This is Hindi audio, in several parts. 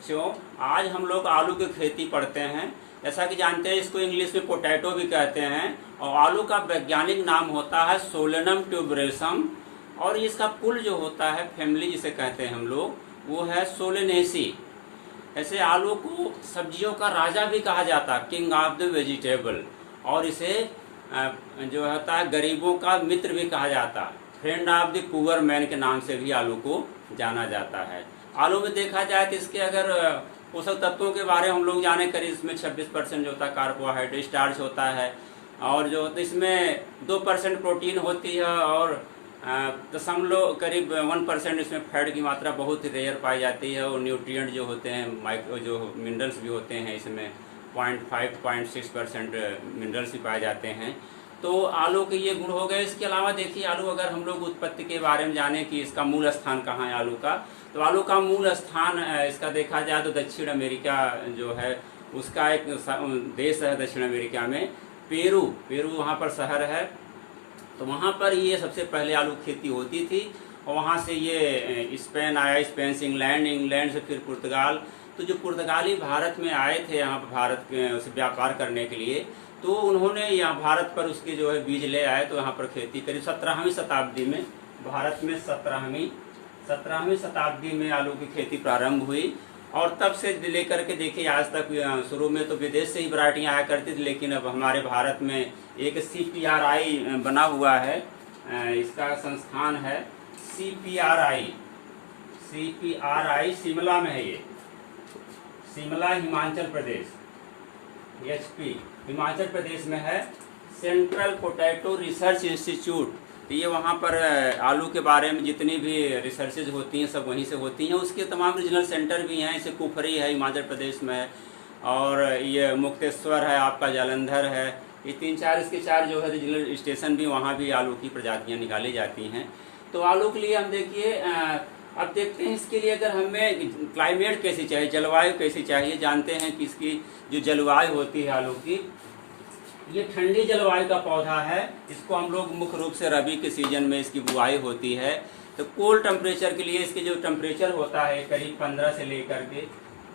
बच्चों, आज हम लोग आलू की खेती पढ़ते हैं। जैसा कि जानते हैं, इसको इंग्लिश में पोटैटो भी कहते हैं और आलू का वैज्ञानिक नाम होता है सोलेनम ट्यूबरेसम। और इसका कुल जो होता है, फैमिली जिसे कहते हैं हम लोग, वो है सोलेनेसी। ऐसे आलू को सब्जियों का राजा भी कहा जाता है, किंग ऑफ द वेजिटेबल। और इसे जो होता है गरीबों का मित्र भी कहा जाता है, friend of the poor man के नाम से भी आलू को जाना जाता है। आलू में देखा जाए तो इसके अगर पोषक तत्वों के बारे में हम लोग जाने करें, इसमें 26% जो होता है कार्बोहाइड्रेट स्टार्च होता है, और जो होता है इसमें 2% प्रोटीन होती है, और दशमलव करीब 1% इसमें फैट की मात्रा बहुत रेयर पाई जाती है। और न्यूट्रिएंट जो होते हैं, माइक्रो जो मिनरल्स भी होते हैं इसमें 0.5-0.6% मिनरल्स भी पाए जाते हैं। तो आलू के ये गुण हो गए। इसके अलावा देखिए, आलू अगर हम लोग उत्पत्ति के बारे में जाने कि इसका मूल स्थान कहाँ है आलू का, तो आलू का मूल स्थान इसका देखा जाए तो दक्षिण अमेरिका जो है उसका एक देश है दक्षिण अमेरिका में, पेरू वहाँ पर शहर है। तो वहाँ पर ये सबसे पहले आलू खेती होती थी, और वहाँ से ये स्पेन आया, स्पेन से इंग्लैंड से फिर पुर्तगाल। तो जो पुर्तगाली भारत में आए थे यहाँ पर भारत से व्यापार करने के लिए, तो उन्होंने यहाँ भारत पर उसके जो है बीज ले आए, तो यहाँ पर खेती करी 17वीं शताब्दी में। भारत में 17वीं शताब्दी में आलू की खेती प्रारंभ हुई, और तब से लेकर के देखिए आज तक। शुरू में तो विदेश से ही वैरायटियाँ आया करती थी, लेकिन अब हमारे भारत में एक CPRI बना हुआ है, इसका संस्थान है CPRI शिमला में है। ये शिमला हिमाचल प्रदेश, HP हिमाचल प्रदेश में है, सेंट्रल पोटैटो रिसर्च इंस्टीट्यूट। तो ये वहाँ पर आलू के बारे में जितनी भी रिसर्चेज होती हैं सब वहीं से होती हैं। उसके तमाम रीजनल सेंटर भी हैं, जैसे कुफरी है हिमाचल प्रदेश में, और ये मुक्तेश्वर है, आपका जालंधर है। ये 3-4 इसके 4 जो है रीजनल स्टेशन भी, वहाँ भी आलू की प्रजातियाँ निकाली जाती हैं। तो आलू के लिए हम देखिए, अब देखते हैं इसके लिए अगर हमें क्लाइमेट कैसी चाहिए, जलवायु कैसी चाहिए। जानते हैं कि इसकी जो जलवायु होती है आलू की, ये ठंडी जलवायु का पौधा है। इसको हम लोग मुख्य रूप से रबी के सीजन में इसकी बुआई होती है। तो कोल्ड टेम्परेचर के लिए इसके जो टेम्परेचर होता है करीब 15 से लेकर के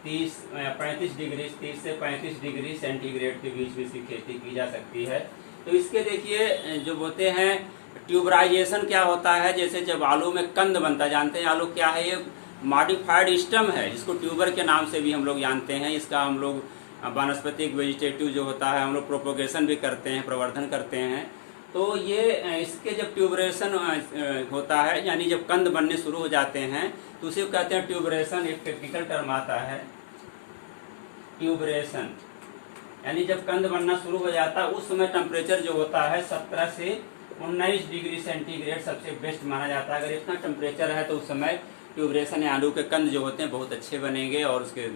30 से 35 डिग्री सेंटीग्रेड के बीच में इसकी खेती की जा सकती है। तो इसके देखिए जो होते हैं ट्यूबराइजेशन क्या होता है, जैसे जब आलू में कंद बनता है, जानते हैं आलू क्या है, ये मॉडिफाइड स्टेम है, जिसको ट्यूबर के नाम से भी हम लोग जानते हैं। इसका हम लोग वानस्पतिक वेजिटेटिव जो होता है हम लोग प्रोपोगेशन भी करते हैं, प्रवर्धन करते हैं। तो ये इसके जब ट्यूबरेशन होता है, यानी जब कंद बनने शुरू हो जाते हैं, तो उसे कहते हैं ट्यूबरेशन। एक टेक्निकल टर्म आता है ट्यूबरेशन, यानी जब कंद बनना शुरू हो जाता है उस समय टेम्परेचर जो होता है 17 से 19 डिग्री सेंटीग्रेड सबसे बेस्ट माना जाता है। अगर इतना टेम्परेचर है तो उस समय ट्यूबरेशन या आलू के कंद जो होते हैं बहुत अच्छे बनेंगे और उसके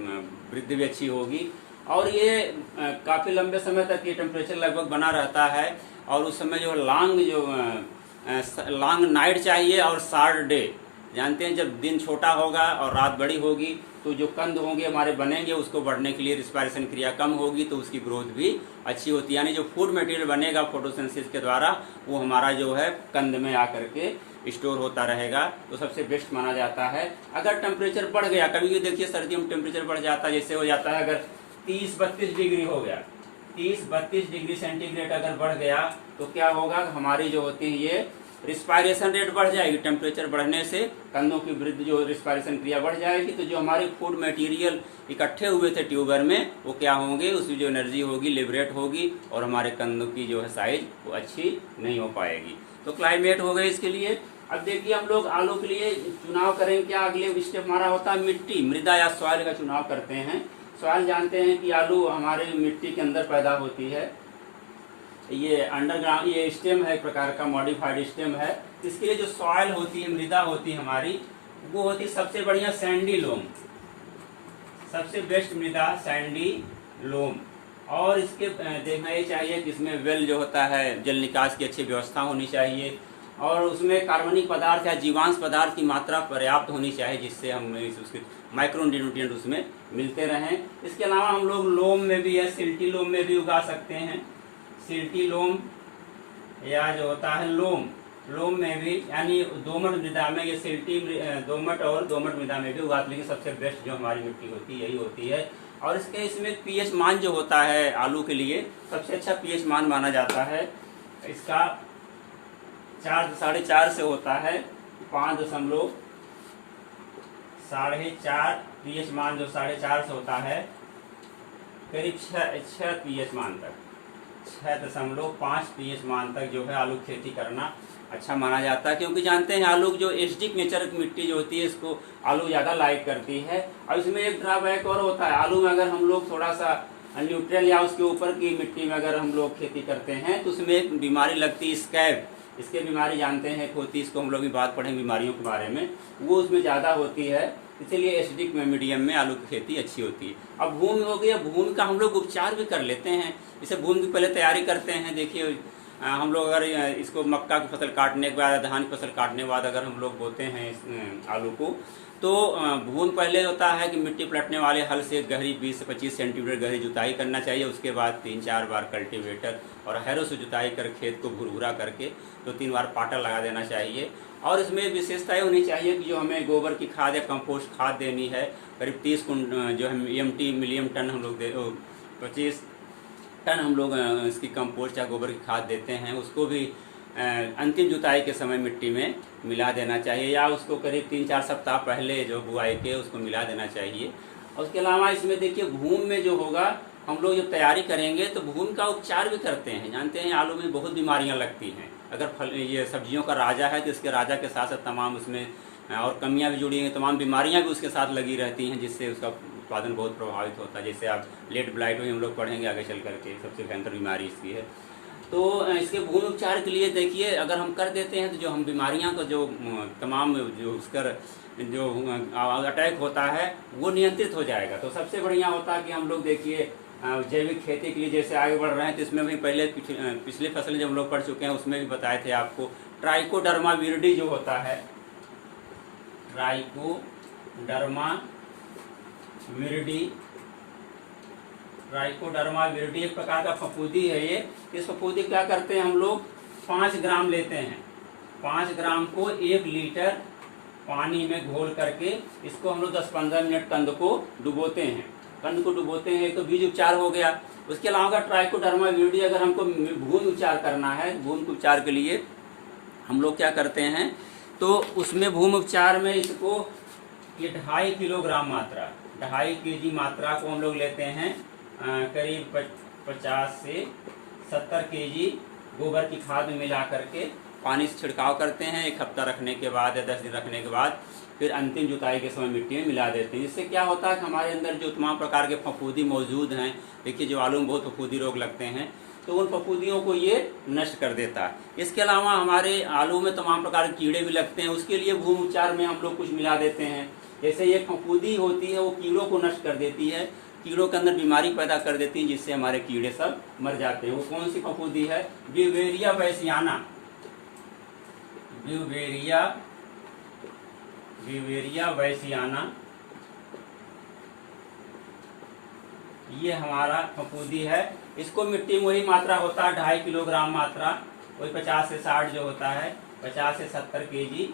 वृद्धि भी अच्छी होगी। और ये काफ़ी लंबे समय तक ये टेम्परेचर लगभग बना रहता है। और उस समय जो लॉन्ग नाइट चाहिए और शार्ट डे। जानते हैं जब दिन छोटा होगा और रात बड़ी होगी तो जो कंद होंगे हमारे बनेंगे, उसको बढ़ने के लिए रिस्पायरेशन क्रिया कम होगी तो उसकी ग्रोथ भी अच्छी होती है। यानी जो फूड मटेरियल बनेगा फोटोसिंथेसिस के द्वारा वो हमारा जो है कंद में आकर के स्टोर होता रहेगा, तो सबसे बेस्ट माना जाता है। अगर टेम्परेचर बढ़ गया, कभी भी देखिए सर्दियों में टेम्परेचर बढ़ जाता है, जैसे हो जाता है अगर 30-32 डिग्री हो गया, 30-32 डिग्री सेंटीग्रेड अगर बढ़ गया तो क्या होगा, हमारी जो होती है ये रिस्पायरेशन रेट बढ़ जाएगी। टेम्परेचर बढ़ने से कंदों की वृद्धि जो रिस्पायरेशन क्रिया बढ़ जाएगी, तो जो हमारे फूड मटेरियल इकट्ठे हुए थे ट्यूबर में वो क्या होंगे, उसकी जो एनर्जी होगी लिबरेट होगी और हमारे कंदों की जो है साइज वो अच्छी नहीं हो पाएगी। तो क्लाइमेट हो गए इसके लिए। अब देखिए हम लोग आलू के लिए चुनाव करें क्या, अगले स्टेप हमारा होता है मिट्टी, मृदा या सॉइल का चुनाव करते हैं। सॉइल जानते हैं कि आलू हमारे मिट्टी के अंदर पैदा होती है। ये अंडरग्राउंड ये स्टेम है, एक प्रकार का मॉडिफाइड स्टेम है। इसके लिए जो सॉइल होती है, मृदा होती है हमारी, वो होती है सबसे बढ़िया सैंडी लोम, सबसे बेस्ट मृदा सैंडी लोम। और इसके देखना ये चाहिए कि इसमें वेल जो होता है जल निकास की अच्छी व्यवस्था होनी चाहिए, और उसमें कार्बनिक पदार्थ या जीवांश पदार्थ की मात्रा पर्याप्त होनी चाहिए, जिससे हम उसके माइक्रो न्यूट्रिएंट उसमें मिलते रहें। इसके अलावा हम लोग लोम में भी या सिल्टी लोम में भी उगा सकते हैं। सिल्टी लोम या जो होता है लोम, लोम में भी, यानी दोमट मृदा में, ये सिल्टी दोमट और दोमट मृदा में भी उगाते, लेकिन सबसे बेस्ट जो हमारी मिट्टी होती है यही होती है। और इसमें पीएच मान जो होता है आलू के लिए सबसे अच्छा पीएच मान माना जाता है, इसका 4 4.5 से होता है 5.4 पीएच मान, जो 4.5 से होता है करीब 6 पीएच मान तक, 6.5 पीएच मान तक जो है आलू खेती करना अच्छा माना जाता है। क्योंकि जानते हैं आलू जो एसिडिक नेचर की मिट्टी जो होती है इसको आलू ज़्यादा लाइक करती है। और इसमें एक ड्रॉबैक और होता है, आलू में अगर हम लोग थोड़ा सा न्यूट्रल या उसके ऊपर की मिट्टी में अगर हम लोग खेती करते हैं तो उसमें एक बीमारी लगती है स्कैब, इसके बीमारी जानते हैं होती है, इसको हम लोग भी बात पढ़ेंगे बीमारियों के बारे में, वो उसमें ज़्यादा होती है, इसीलिए एसिडिक मीडियम में आलू की खेती अच्छी होती है। अब भूमि हो गया, भूमि का हम लोग उपचार भी कर लेते हैं, इसे भूमि की पहले तैयारी करते हैं। देखिए हम लोग अगर इसको मक्का की फसल काटने के बाद, धान की फसल काटने के बाद अगर हम लोग बोते हैं इस आलू को, तो भूमि पहले होता है कि मिट्टी पलटने वाले हल से गहरी 20 से 25 सेंटीमीटर गहरी जुताई करना चाहिए। उसके बाद 3-4 बार कल्टीवेटर और हैरो से जुताई कर खेत को भुरभुरा करके 2-3 बार पाटा लगा देना चाहिए। और इसमें विशेषता ये होनी चाहिए कि जो हमें गोबर की खाद या कंपोस्ट खाद देनी है, करीब 30 जो है मिलियन टन हम लोग 25 टन हम लोग इसकी कंपोस्ट या गोबर की खाद देते हैं, उसको भी अंतिम जुताई के समय मिट्टी में मिला देना चाहिए, या उसको करीब 3-4 सप्ताह पहले जो बुआई के उसको मिला देना चाहिए। और उसके अलावा इसमें देखिए भूमि में जो होगा हम लोग जब तैयारी करेंगे तो भूमि का उपचार भी करते हैं। जानते हैं आलू में बहुत बीमारियां लगती हैं, अगर ये सब्जियों का राजा है तो इसके राजा के साथ साथ तमाम उसमें और कमियां भी जुड़ी हैं, तमाम बीमारियां भी उसके साथ लगी रहती हैं, जिससे उसका उत्पादन बहुत प्रभावित होता है। जैसे आप लेट ब्लाइट भी हम लोग पढ़ेंगे आगे चल करके, सबसे भयंकर बीमारी इसकी है। तो इसके भूमि उपचार के लिए देखिए अगर हम कर देते हैं तो जो हम बीमारियां को जो तमाम जो उसका जो अटैक होता है वो नियंत्रित हो जाएगा। तो सबसे बढ़िया होता है कि हम लोग देखिए जैविक खेती के लिए जैसे आगे बढ़ रहे हैं, तो इसमें भी पहले पिछले फसल जब हम लोग पढ़ चुके हैं उसमें भी बताए थे आपको, ट्राइकोडर्मा विरिडी जो होता है, ट्राइकोडर्मा विरिडी एक प्रकार का फफूंदी है ये। इस फफूंदी क्या करते हैं हम लोग 5 ग्राम लेते हैं, 5 ग्राम को 1 लीटर पानी में घोल करके इसको हम लोग 10-15 मिनट कंद को डुबोते हैं, तो बीज उपचार हो गया। उसके अलावा ट्राइकोडर्मा विरिडी अगर हमको भूमि उपचार करना है, भूमि उपचार के लिए हम लोग क्या करते हैं, तो उसमें भूमि उपचार में इसको ये 2.5 किलोग्राम मात्रा, 2.5 kg मात्रा को हम लोग लेते हैं, करीब 50 से 70 kg गोबर की खाद में मिला करके पानी से छिड़काव करते हैं। 1 हफ्ता रखने के बाद या 10 दिन रखने के बाद फिर अंतिम जुताई के समय मिट्टी में मिला देते हैं। इससे क्या होता है कि हमारे अंदर जो तमाम प्रकार के फफूंदी मौजूद हैं, देखिए जो आलू में बहुत फफूंदी रोग लगते हैं, तो उन फफूंदियों को ये नष्ट कर देता है। इसके अलावा हमारे आलू में तमाम प्रकार के कीड़े भी लगते हैं, उसके लिए भूमि उपचार में हम लोग कुछ मिला देते हैं। जैसे ये फफूंदी होती है वो कीड़ों को नष्ट कर देती है, कीड़ों के अंदर बीमारी पैदा कर देती है, जिससे हमारे कीड़े सब मर जाते हैं। वो कौन सी फफूंदी है? ब्यूवेरिया बैसियाना, ब्यूवेरिया बैसियाना, ये हमारा फफूंदी है। इसको मिट्टी में वही मात्रा होता है 2.5 किलोग्राम मात्रा, वही 50 से 60 जो होता है 50 से 70 kg,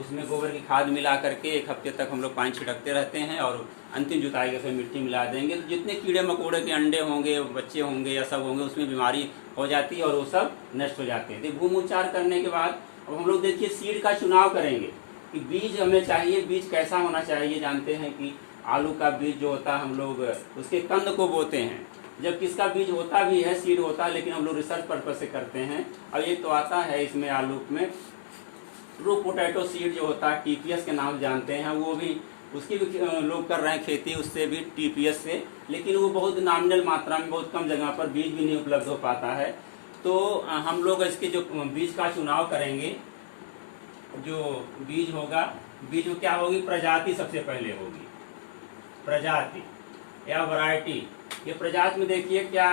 उसमें गोबर की खाद मिला करके 1 हफ्ते तक हम लोग पानी छिड़कते रहते हैं और अंतिम जुताई के समय मिट्टी मिला देंगे। तो जितने कीड़े मकोड़े के अंडे होंगे, बच्चे होंगे या सब होंगे, उसमें बीमारी हो जाती है और वो सब नष्ट हो जाते हैं। तो भूमि उपचार करने के बाद अब हम लोग देखिए सीड का चुनाव करेंगे कि बीज हमें चाहिए, बीज कैसा होना चाहिए। जानते हैं कि आलू का बीज जो होता है हम लोग उसके कंद को बोते हैं, जब किसका बीज होता भी है, सीड होता है, लेकिन हम लोग रिसर्च पर्पज से करते हैं। अब एक तो आता है इसमें आलू में ट्रू पोटैटो सीड जो होता है, TPS के नाम जानते हैं, वो भी उसकी भी लोग कर रहे हैं खेती, उससे भी TPS से, लेकिन वो बहुत नॉमिनल मात्रा में बहुत कम जगह पर बीज भी नहीं उपलब्ध हो पाता है। तो हम लोग इसके जो बीज का चुनाव करेंगे, जो बीज होगा, बीज में क्या होगी, प्रजाति सबसे पहले होगी, प्रजाति या वैरायटी। ये प्रजाति में देखिए क्या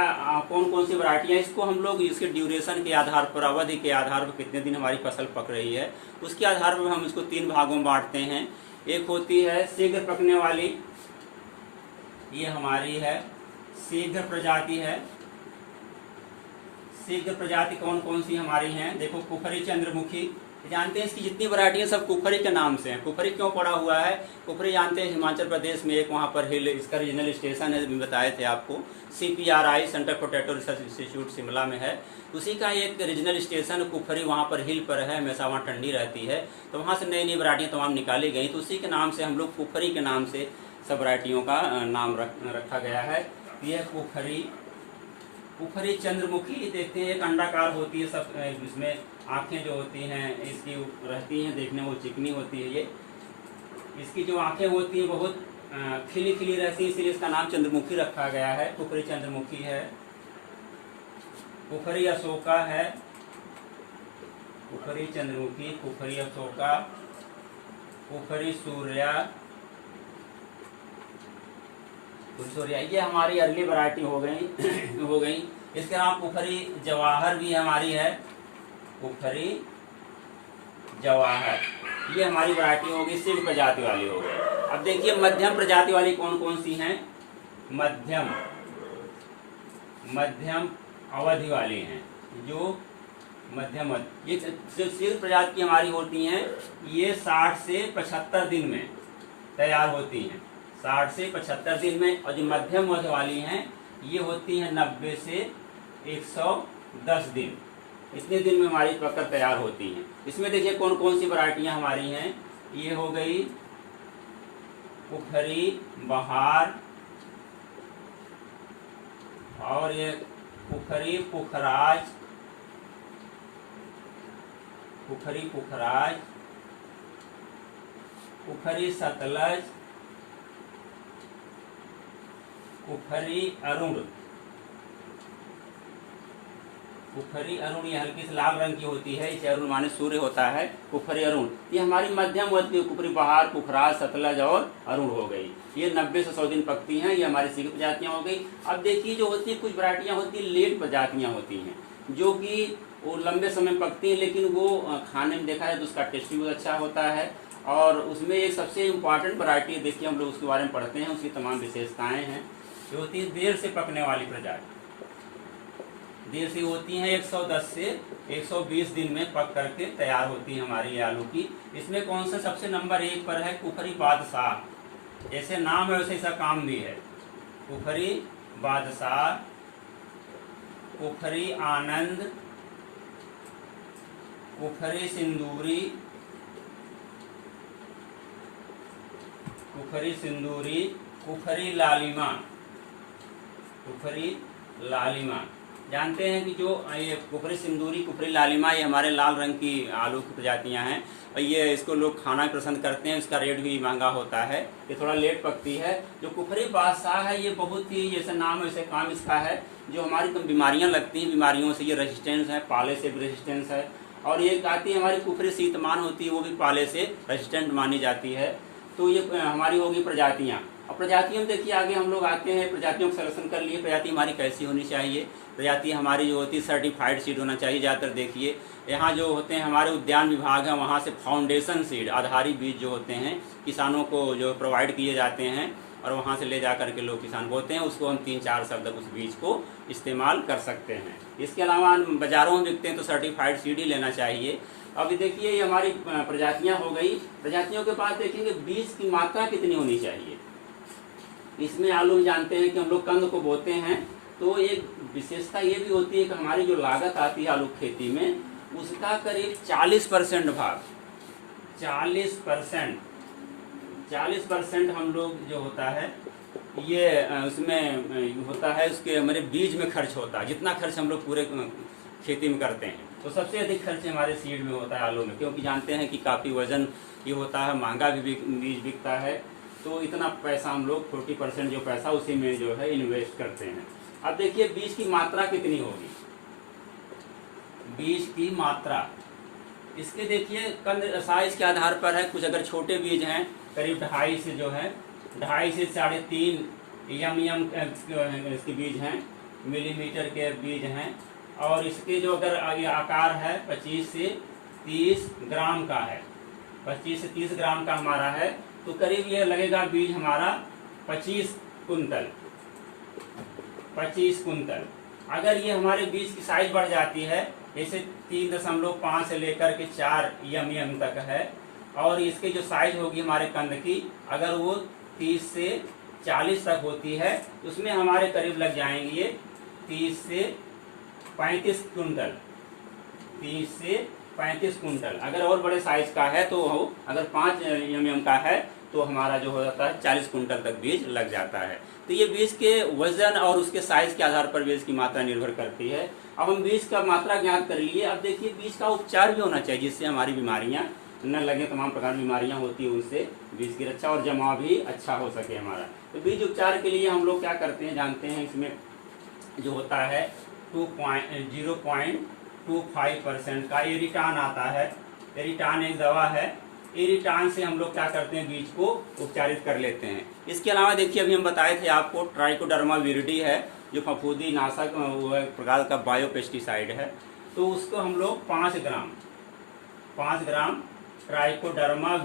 कौन कौन सी वैरायटियाँ, इसको हम लोग इसके ड्यूरेशन के आधार पर, अवधि के आधार पर, कितने दिन हमारी फसल पक रही है उसके आधार पर हम इसको 3 भागों में बांटते हैं। एक होती है शीघ्र पकने वाली, ये हमारी है शीघ्र प्रजाति है, शीघ्र प्रजाति कौन कौन सी हमारी हैं? देखो कुफरी चंद्रमुखी, जानते हैं इसकी जितनी वैरायटी है सब कुफरी के नाम से हैं। कुफरी क्यों पड़ा हुआ है? कुफरी जानते हैं हिमाचल प्रदेश में एक वहाँ पर हिल, इसका रीजनल स्टेशन है, बताए थे आपको, CPRI centre potato research institute Shimla में है। उसी का एक रीजनल स्टेशन कुफरी वहाँ पर हिल पर है, हमेशा वहाँ ठंडी रहती है, तो वहाँ से नई नई वैरायटियाँ तमाम निकाली गई, तो उसी के नाम से हम लोग कुफरी के नाम से सब वैरायटियों का नाम रखा गया है। यह कुफरी चंद्रमुखी देखते हैं, एक अंडाकार होती है, सब इसमें आँखें जो होती हैं इसकी रहती हैं, देखने में वो चिकनी होती है। ये इसकी जो आँखें होती हैं बहुत खिली खिली रहती है, इसलिए इसका नाम चंद्रमुखी रखा गया है। कुफरी चंद्रमुखी है, कुफरी अशोका है, कुफरी चंद्रमुखी, कुफरी अशोका, कुफरी सूर्या, ये हमारी अर्ली वैरायटी हो गई। इसके अलावा कुफरी जवाहर भी हमारी है, कुफरी जवाहर, ये हमारी वैरायटी होगी, शीघ्र प्रजाति वाली हो गई। अब देखिए मध्यम प्रजाति वाली कौन कौन सी हैं? मध्यम अवधि वाली हैं, जो मध्यम ये शीघ्र प्रजाति की हमारी होती हैं, ये 60 से 75 दिन में तैयार होती हैं, 60 से 75 दिन में। और जो मध्यम अवधि वाली हैं ये होती हैं 90 से 110 दिन, इतने दिन में हमारी पककर तैयार होती हैं। इसमें देखिए कौन कौन सी वैरायटियाँ हमारी हैं। ये हो गई कुफरी बहार, और ये कुफरी पुखराज, कुफरी सतलज, कुफरी अरुण, ये हल्की से लाल रंग की होती है, इसे अरुण माने सूर्य होता है, कुफरी अरुण। ये हमारी मध्यम वर्ग की कुफरी बहार, पुखराज, सतलज और अरुण हो गई। ये 90 से 100 दिन पकती हैं, ये हमारी शीघ्र प्रजातियाँ हो गई। अब देखिए जो होती है कुछ वैरायटियाँ होती हैं लेट प्रजातियाँ होती हैं, जो कि वो लंबे समय पकती हैं, लेकिन वो खाने में देखा जाए तो उसका टेस्ट भी बहुत अच्छा होता है। और उसमें एक सबसे इम्पॉर्टेंट वैरायटी देखिए, हम लोग उसके बारे में पढ़ते हैं, उसकी तमाम विशेषताएँ हैं। जो होती है देर से पकने वाली प्रजाति, देर से होती हैं 110 से 120 दिन में पक करके तैयार होती है हमारी आलू की। इसमें कौन सा सबसे नंबर 1 पर है? कुफरी बादशाह, जैसे नाम है वैसे ऐसा काम भी है। कुफरी बादशाह, कुफरी आनंद, कुफरी सिंदूरी, कुफरी लालिमा, जानते हैं कि जो ये कुफरी सिंदूरी, कुफरी लालिमा, ये हमारे लाल रंग की आलू की प्रजातियां हैं, और ये इसको लोग खाना पसंद करते हैं, इसका रेट भी महंगा होता है, ये थोड़ा लेट पकती है। जो कुफरी बादशाह है ये बहुत ही, जैसे नाम है वैसे काम इसका है, जो हमारी कम बीमारियां लगती हैं, बीमारियों से ये रेजिस्टेंस है, पाले से भी रेजिस्टेंस है। और ये आती है हमारी कुफरी शीतमान होती है, वो भी पाले से रेजिस्टेंट मानी जाती है। तो ये हमारी होगी प्रजातियाँ। और प्रजातियों में देखिए आगे हम लोग आते हैं, प्रजातियों को सिलेक्शन कर लिए, प्रजाति हमारी कैसी होनी चाहिए। प्रजाति हमारी जो होती है सर्टिफाइड सीड होना चाहिए। ज़्यादातर देखिए यहाँ जो होते हैं हमारे उद्यान विभाग है, वहाँ से फाउंडेशन सीड, आधारी बीज जो होते हैं किसानों को जो प्रोवाइड किए जाते हैं, और वहाँ से ले जा करके लोग किसान बोते हैं, उसको हम 3-4 साल तक उस बीज को इस्तेमाल कर सकते हैं। इसके अलावा बाज़ारों में बिकते हैं तो सर्टिफाइड सीड ही लेना चाहिए। अभी देखिए ये हमारी प्रजातियाँ हो गई। प्रजातियों के पास देखेंगे बीज की मात्रा कितनी होनी चाहिए। इसमें आलू जानते हैं कि हम लोग कंद को बोते हैं, तो एक विशेषता ये भी होती है कि हमारी जो लागत आती है आलू खेती में, उसका करीब 40% भाग, 40% हम लोग जो होता है ये उसमें होता है, उसके हमारे बीज में खर्च होता है। जितना खर्च हम लोग पूरे खेती में करते हैं, तो सबसे अधिक खर्च हमारे सीड में होता है आलू में, क्योंकि जानते हैं कि काफ़ी वजन ये होता है, महंगा भी बीज बिकता है, तो इतना पैसा हम लोग 40% जो पैसा उसी में जो है इन्वेस्ट करते हैं। अब देखिए बीज की मात्रा कितनी होगी। बीज की मात्रा इसके देखिए कंद साइज के आधार पर है। कुछ अगर छोटे बीज हैं करीब 2.5 से जो है 2.5 से 3.5 एम इसके बीज हैं, मिलीमीटर के बीज हैं। और इसके जो अगर ये आकार है 25 से 30 ग्राम का है, 25 से 30 ग्राम का हमारा है, तो करीब ये लगेगा बीज हमारा 25 कुंटल। अगर ये हमारे बीज की साइज बढ़ जाती है, जैसे 3.5 से लेकर के 4 mm तक है, और इसकी जो साइज होगी हमारे कंद की, अगर वो 30 से 40 तक होती है, उसमें हमारे करीब लग जाएंगे 30 से 35 कुंटल। 30 से 35 कुंटल। अगर और बड़े साइज का है तो अगर 5 mm का है तो हमारा जो हो जाता है 40 कुंटल तक बीज लग जाता है। तो ये बीज के वजन और उसके साइज के आधार पर बीज की मात्रा निर्भर करती है। अब हम बीज का मात्रा ज्ञात कर लिए। अब देखिए बीज का उपचार भी होना चाहिए जिससे हमारी बीमारियां न लगे। तमाम प्रकार की बीमारियां होती है, उनसे बीज की रक्षा और जमाव भी अच्छा हो सके हमारा। तो बीज उपचार के लिए हम लोग क्या करते हैं जानते हैं। इसमें जो होता है 0.25% का एरिटान आता है। एरिटान एक दवा है। एरिटान से हम लोग क्या करते हैं, बीज को उपचारित कर लेते हैं। इसके अलावा देखिए अभी हम बताए थे आपको ट्राइकोडर्मा विरिडी है, जो फफूंदी नाशक वो एक प्रकार का बायोपेस्टिसाइड है। तो उसको हम लोग 5 ग्राम ट्राइकोडर्मा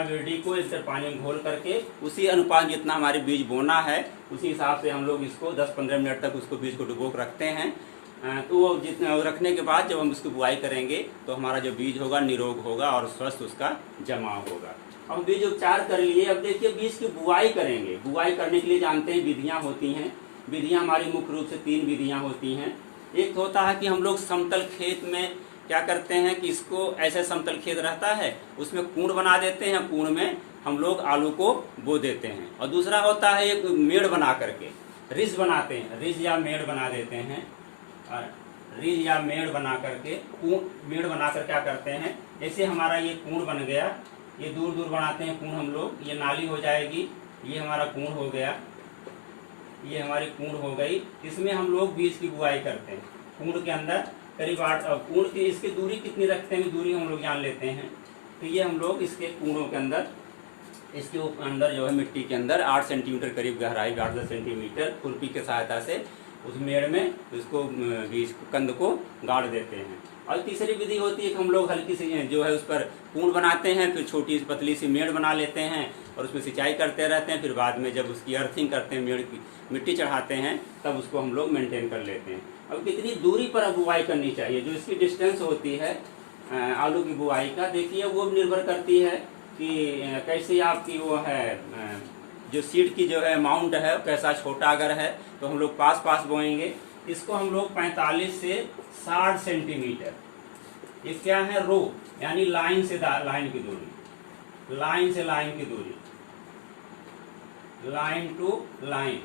विरिडी को 1 लीटर पानी में घोल करके उसी अनुपात जितना हमारे बीज बोना है उसी हिसाब से हम लोग इसको 10-15 मिनट तक उसको बीज को डुबो रखते हैं। तो वो जितना रखने के बाद जब हम उसकी बुआई करेंगे तो हमारा जो बीज होगा निरोग होगा और स्वस्थ उसका जमाव होगा। अब बीज उपचार कर लिए। अब देखिए बीज की बुआई करेंगे। बुआई करने के लिए जानते हैं विधियाँ होती हैं। विधियाँ हमारी मुख्य रूप से 3 विधियाँ होती हैं। एक होता है कि हम लोग समतल खेत में क्या करते हैं कि इसको ऐसे समतल खेत रहता है उसमें कूड़ बना देते हैं, कूड़ में हम लोग आलू को बो देते हैं। और दूसरा होता है एक मेड़ बना करके रिज बनाते हैं, रिज या मेड़ बना देते हैं। रिज या मेड़ बना करके मेड़ बनाकर क्या करते हैं, जैसे हमारा ये कूड़ बन गया, ये दूर दूर बनाते हैं कूड़ हम लोग, ये नाली हो जाएगी, ये हमारा कूड़ हो गया, ये हमारी कूड़ हो गई। इसमें हम लोग बीज की बुआई करते हैं। कूड़ के अंदर करीब 8 कूड़ की इसकी दूरी कितनी रखते हैं, दूरी हम लोग जान लेते हैं। तो ये हम लोग इसके कूड़ों के अंदर, इसके अंदर जो है मिट्टी के अंदर 8 सेंटीमीटर करीब गहराई, 8-10 सेंटीमीटर खुरपी के सहायता से उस मेड़ में उसको बीज कंद को गाड़ देते हैं। और तीसरी विधि होती है कि हम लोग हल्की सी जो है उस पर कूड़ बनाते हैं, फिर छोटी सी पतली सी मेड़ बना लेते हैं और उसमें सिंचाई करते रहते हैं। फिर बाद में जब उसकी अर्थिंग करते हैं, मेड़ की मिट्टी चढ़ाते हैं, तब उसको हम लोग मेंटेन कर लेते हैं। अब कितनी दूरी पर बुआई करनी चाहिए, जो इसकी डिस्टेंस होती है आलू की बुआई का, देखिए वो निर्भर करती है कि कैसी आपकी वो है जो सीड की जो है अमाउंट है कैसा छोटा अगर है तो हम लोग पास पास बोएंगे। इसको हम लोग 45 से 60 सेंटीमीटर, ये क्या है रो, यानी लाइन से लाइन की दूरी, लाइन से लाइन की दूरी, लाइन टू लाइन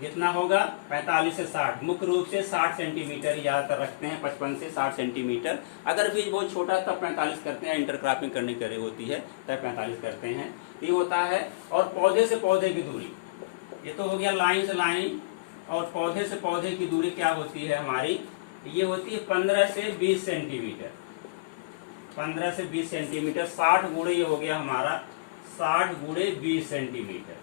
जितना होगा 45 से 60, मुख्य रूप से 60 सेंटीमीटर ज़्यादातर रखते हैं, 55 से 60 सेंटीमीटर। अगर बीज बहुत छोटा तब 45 करते हैं, इंटरक्रॉपिंग करने की होती है तब 45 करते हैं, ये होता है। और पौधे से पौधे की दूरी, ये तो हो गया लाइन से लाइन, और पौधे से पौधे की दूरी क्या होती है हमारी, ये होती है 15 से 20 सेंटीमीटर, 15 से 20 सेंटीमीटर। 60 गुणे ये हो गया हमारा 60 गुणे 20 सेंटीमीटर।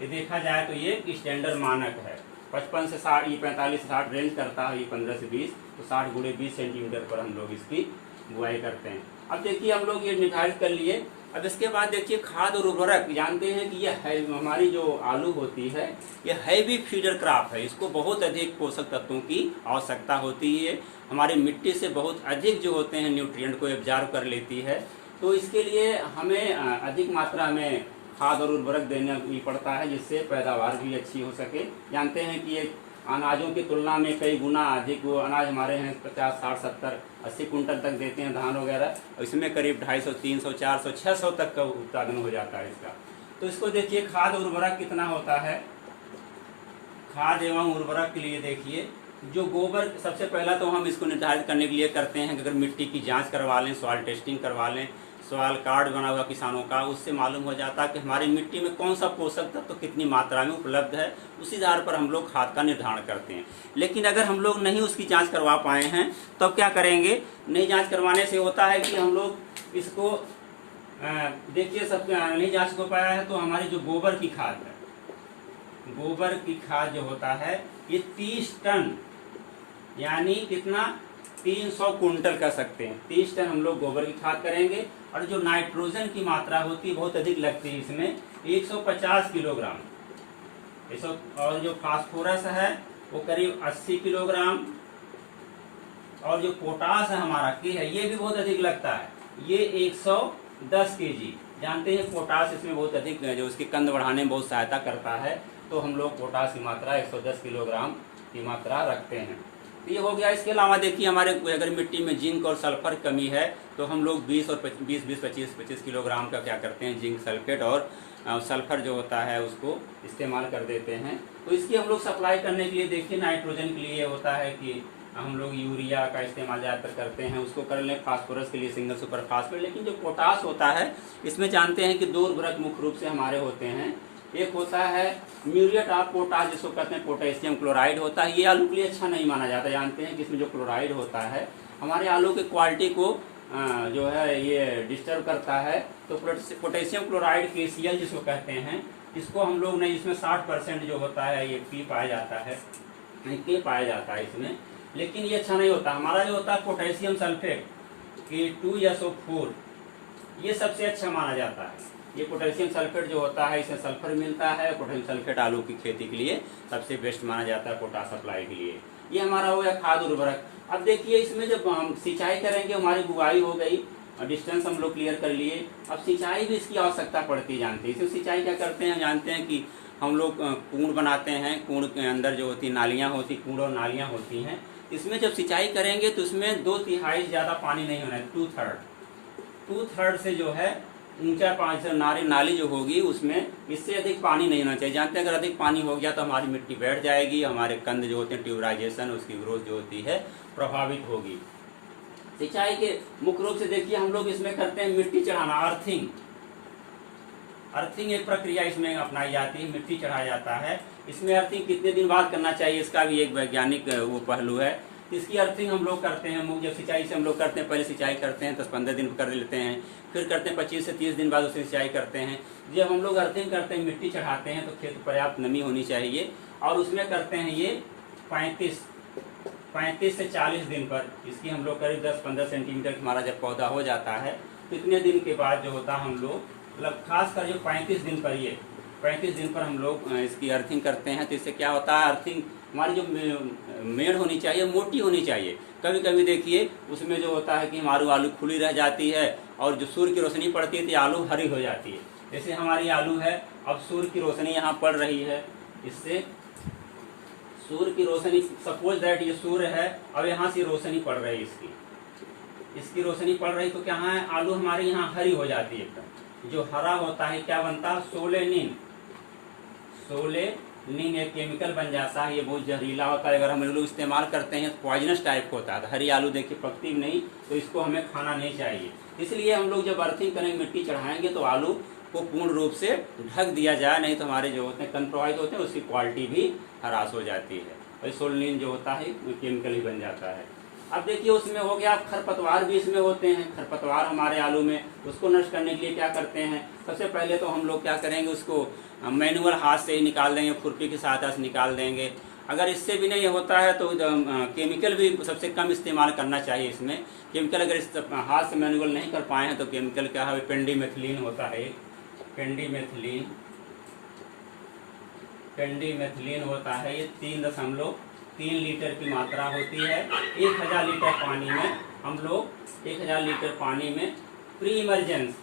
ये देखा जाए तो ये स्टैंडर्ड मानक है। 55 से 60, ये 45 से 60 रेंज करता है, ये 15 से 20, तो 60 गुणे 20 सेंटीमीटर पर हम लोग इसकी बुआई करते हैं। अब देखिए हम लोग ये निर्धारित कर लिए। अब इसके बाद देखिए खाद और उर्वरक, जानते हैं कि ये है हमारी जो आलू होती है ये हैवी फीडर क्रॉप है, इसको बहुत अधिक पोषक तत्वों की आवश्यकता होती है। हमारी मिट्टी से बहुत अधिक जो होते हैं न्यूट्रिएंट को एब्जॉर्ब कर लेती है, तो इसके लिए हमें अधिक मात्रा में खाद और उर्वरक देना भी पड़ता है जिससे पैदावार भी अच्छी हो सके। जानते हैं कि ये अनाजों की तुलना में कई गुना अधिक वो अनाज हमारे हैं 50, 60, 70, 80 कुंटल तक देते हैं धान वगैरह, और इसमें करीब 250, 300, 400, 600 तक का उत्पादन हो जाता है इसका। तो इसको देखिए खाद उर्वरक कितना होता है। खाद एवं उर्वरक के लिए देखिए जो गोबर, सबसे पहला तो हम इसको निर्धारित करने के लिए करते हैं कि अगर मिट्टी की जाँच करवा लें, सॉइल टेस्टिंग करवा लें, सॉइल कार्ड बना हुआ किसानों का, उससे मालूम हो जाता है कि हमारी मिट्टी में कौन सा पोषक तत्व तो कितनी मात्रा में उपलब्ध है, उसी आधार पर हम लोग खाद का निर्धारण करते हैं। लेकिन अगर हम लोग नहीं उसकी जांच करवा पाए हैं तब क्या करेंगे, नहीं जांच करवाने से होता है कि हम लोग इसको देखिए सब नहीं जांच हो पाया है तो हमारी जो गोबर की खाद है, गोबर की खाद जो होता है ये 30 टन, यानी कितना 300 कुंटल कर सकते हैं। 30 टन हम लोग गोबर की खाद करेंगे। और जो नाइट्रोजन की मात्रा होती है बहुत अधिक लगती है इसमें, 150 किलोग्राम, और जो फास्फोरस है वो करीब 80 किलोग्राम, और जो पोटास है हमारा की है ये भी बहुत अधिक लगता है, ये 110 केजी। जानते हैं पोटास इसमें बहुत अधिक है, जो उसकी कंद बढ़ाने में बहुत सहायता करता है, तो हम लोग पोटास की मात्रा 110 किलोग्राम की मात्रा रखते हैं। तो ये हो गया। इसके अलावा देखिए हमारे अगर मिट्टी में जिंक और सल्फर कमी है तो हम लोग 20-25 किलोग्राम का क्या करते हैं, जिंक सल्फेट और सल्फर जो होता है उसको इस्तेमाल कर देते हैं। तो इसकी हम लोग सप्लाई करने के लिए देखिए नाइट्रोजन के लिए होता है कि हम लोग यूरिया का इस्तेमाल ज़्यादातर करते हैं, उसको कर लें। फास्फोरस के लिए सिंगल सुपर फास्फेट। लेकिन जो पोटास होता है इसमें जानते हैं कि दो उर्वरक मुख्य रूप से हमारे होते हैं। एक होता है म्यूरेट ऑफ पोटाश, जिसको कहते हैं पोटेशियम क्लोराइड होता है। ये आलू के लिए अच्छा नहीं माना जाता। जानते हैं कि इसमें जो क्लोराइड होता है हमारे आलू की क्वालिटी को जो है ये डिस्टर्ब करता है। तो पोटेशियम क्लोराइड KCl जिसको कहते हैं, इसको हम लोग नहीं, इसमें 60% जो होता है ये P पाया जाता है, नहीं K पाया जाता है इसमें। लेकिन ये अच्छा नहीं होता। हमारा जो होता है पोटेशियम सल्फेट K2SO4, ये सबसे अच्छा माना जाता है। ये पोटेशियम सल्फेट जो होता है इसमें सल्फर मिलता है। पोटेशियम सल्फेट आलू की खेती के लिए सबसे बेस्ट माना जाता है पोटाश सप्लाई के लिए। ये हमारा हो गया खाद उर्वरक। अब देखिए इसमें जब हम सिंचाई करेंगे, हमारी बुआई हो गई, डिस्टेंस हम लोग क्लियर कर लिए। अब सिंचाई भी इसकी आवश्यकता पड़ती है। जानते हैं इसमें सिंचाई क्या करते हैं, जानते हैं कि हम लोग कुंड बनाते हैं। कुंड के अंदर जो होती नालियाँ होती, कुंड और नालियाँ होती हैं। इसमें जब सिंचाई करेंगे तो इसमें 2/3 ज़्यादा पानी नहीं होना है, 2/3 से जो है ऊंचा पानी से नाली जो होगी उसमें इससे अधिक पानी नहीं होना चाहिए। जानते हैं अगर अधिक पानी हो गया तो हमारी मिट्टी बैठ जाएगी, हमारे कंद जो होते हैं ट्यूबराइजेशन, उसकी ग्रोथ जो होती है प्रभावित होगी। सिंचाई के मुख्य रूप से देखिए हम लोग इसमें करते हैं मिट्टी चढ़ाना, अर्थिंग एक प्रक्रिया इसमें अपनाई जाती है, मिट्टी चढ़ाया जाता है। इसमें अर्थिंग कितने दिन बाद करना चाहिए इसका भी एक वैज्ञानिक वो पहलू है। इसकी अर्थिंग हम लोग करते हैं, जब सिंचाई से हम लोग करते हैं, पहले सिंचाई करते हैं 10-15 दिन कर लेते हैं, फिर करते हैं 25 से 30 दिन बाद उसमें सिंचाई करते हैं। जब हम लोग अर्थिंग करते हैं, मिट्टी चढ़ाते हैं, तो खेत पर्याप्त नमी होनी चाहिए, और उसमें करते हैं ये 35 से 40 दिन पर। इसकी हम लोग करीब 10-15 सेंटीमीटर हमारा जब पौधा हो जाता है तो इतने दिन के बाद जो होता है हम लोग मतलब खासकर जो 35 दिन पर, ये 35 दिन पर हम लोग इसकी अर्थिंग करते हैं। तो इससे क्या होता है, अर्थिंग हमारी जो मेड़ होनी चाहिए मोटी होनी चाहिए। कभी कभी देखिए उसमें जो होता है कि हमारी आलू खुली रह जाती है और जो सूर्य की रोशनी पड़ती है तो आलू हरी हो जाती है। जैसे हमारी आलू है, अब सूर्य की रोशनी यहाँ पड़ रही है, इससे सूर्य की रोशनी, सपोज दैट ये सूर्य है, अब यहाँ से रोशनी पड़ रही है, इसकी रोशनी पड़ रही, तो क्या है आलू हमारे यहाँ हरी हो जाती है एकदम। जो हरा होता है क्या बनता है, सोलेनिन एक केमिकल बन जाता है। ये बहुत जहरीला होता है, अगर हम लोग इस्तेमाल करते हैं तो पॉइजनस टाइप का होता है। हरी आलू देखिए पकती भी नहीं, तो इसको हमें खाना नहीं चाहिए। इसलिए हम लोग जब अर्थिंग करेंगे, मिट्टी चढ़ाएंगे, तो आलू को पूर्ण रूप से ढक दिया जाए, नहीं तो हमारे जो होते हैं कण प्रभावित होते हैं, उसकी क्वालिटी भी हरास हो जाती है। और सोलेनिन जो होता है वो केमिकल ही बन जाता है। अब देखिए उसमें हो गया, खरपतवार भी इसमें होते हैं। खरपतवार हमारे आलू में, उसको नष्ट करने के लिए क्या करते हैं, सबसे पहले तो हम लोग क्या करेंगे, उसको मैनुअल हाथ से ही निकाल देंगे, खुरपी की सहायता से निकाल देंगे। अगर इससे भी नहीं होता है तो केमिकल भी सबसे कम इस्तेमाल करना चाहिए इसमें। केमिकल अगर इस हाथ से मैनुअल नहीं कर पाए हैं तो केमिकल क्या है, पेंडीमेथिलीन होता है, पेंडीमेथिलीन होता है। ये 3.3 लीटर की मात्रा होती है 1000 लीटर पानी में। हम लोग 1000 लीटर पानी में प्री इमरजेंस,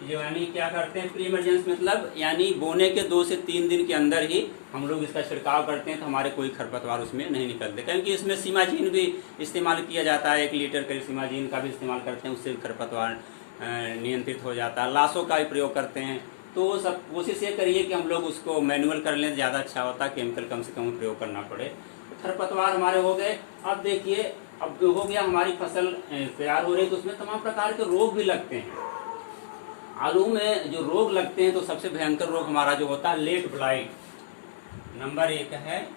जो यानी क्या करते हैं, प्री इमरजेंस मतलब यानी बोने के 2 से 3 दिन के अंदर ही हम लोग इसका छिड़काव करते हैं, तो हमारे कोई खरपतवार उसमें नहीं निकलते। क्योंकि इसमें सीमाजीन भी इस्तेमाल किया जाता है, 1 लीटर करीब सीमाजीन का भी इस्तेमाल करते हैं, उससे खरपतवार नियंत्रित हो जाता है। लाशों का भी प्रयोग करते हैं। तो वो सब कोशिश ये करिए कि हम लोग उसको मैनुअल कर लें, ज़्यादा अच्छा होता है, केमिकल कम से कम प्रयोग करना पड़े। खरपतवार हमारे हो गए। अब देखिए, अब हो गया हमारी फसल तैयार हो रही, तो उसमें तमाम प्रकार के रोग भी लगते हैं। आलू में जो रोग लगते हैं तो सबसे भयंकर रोग हमारा जो होता है लेट ब्लाइट, नंबर 1 है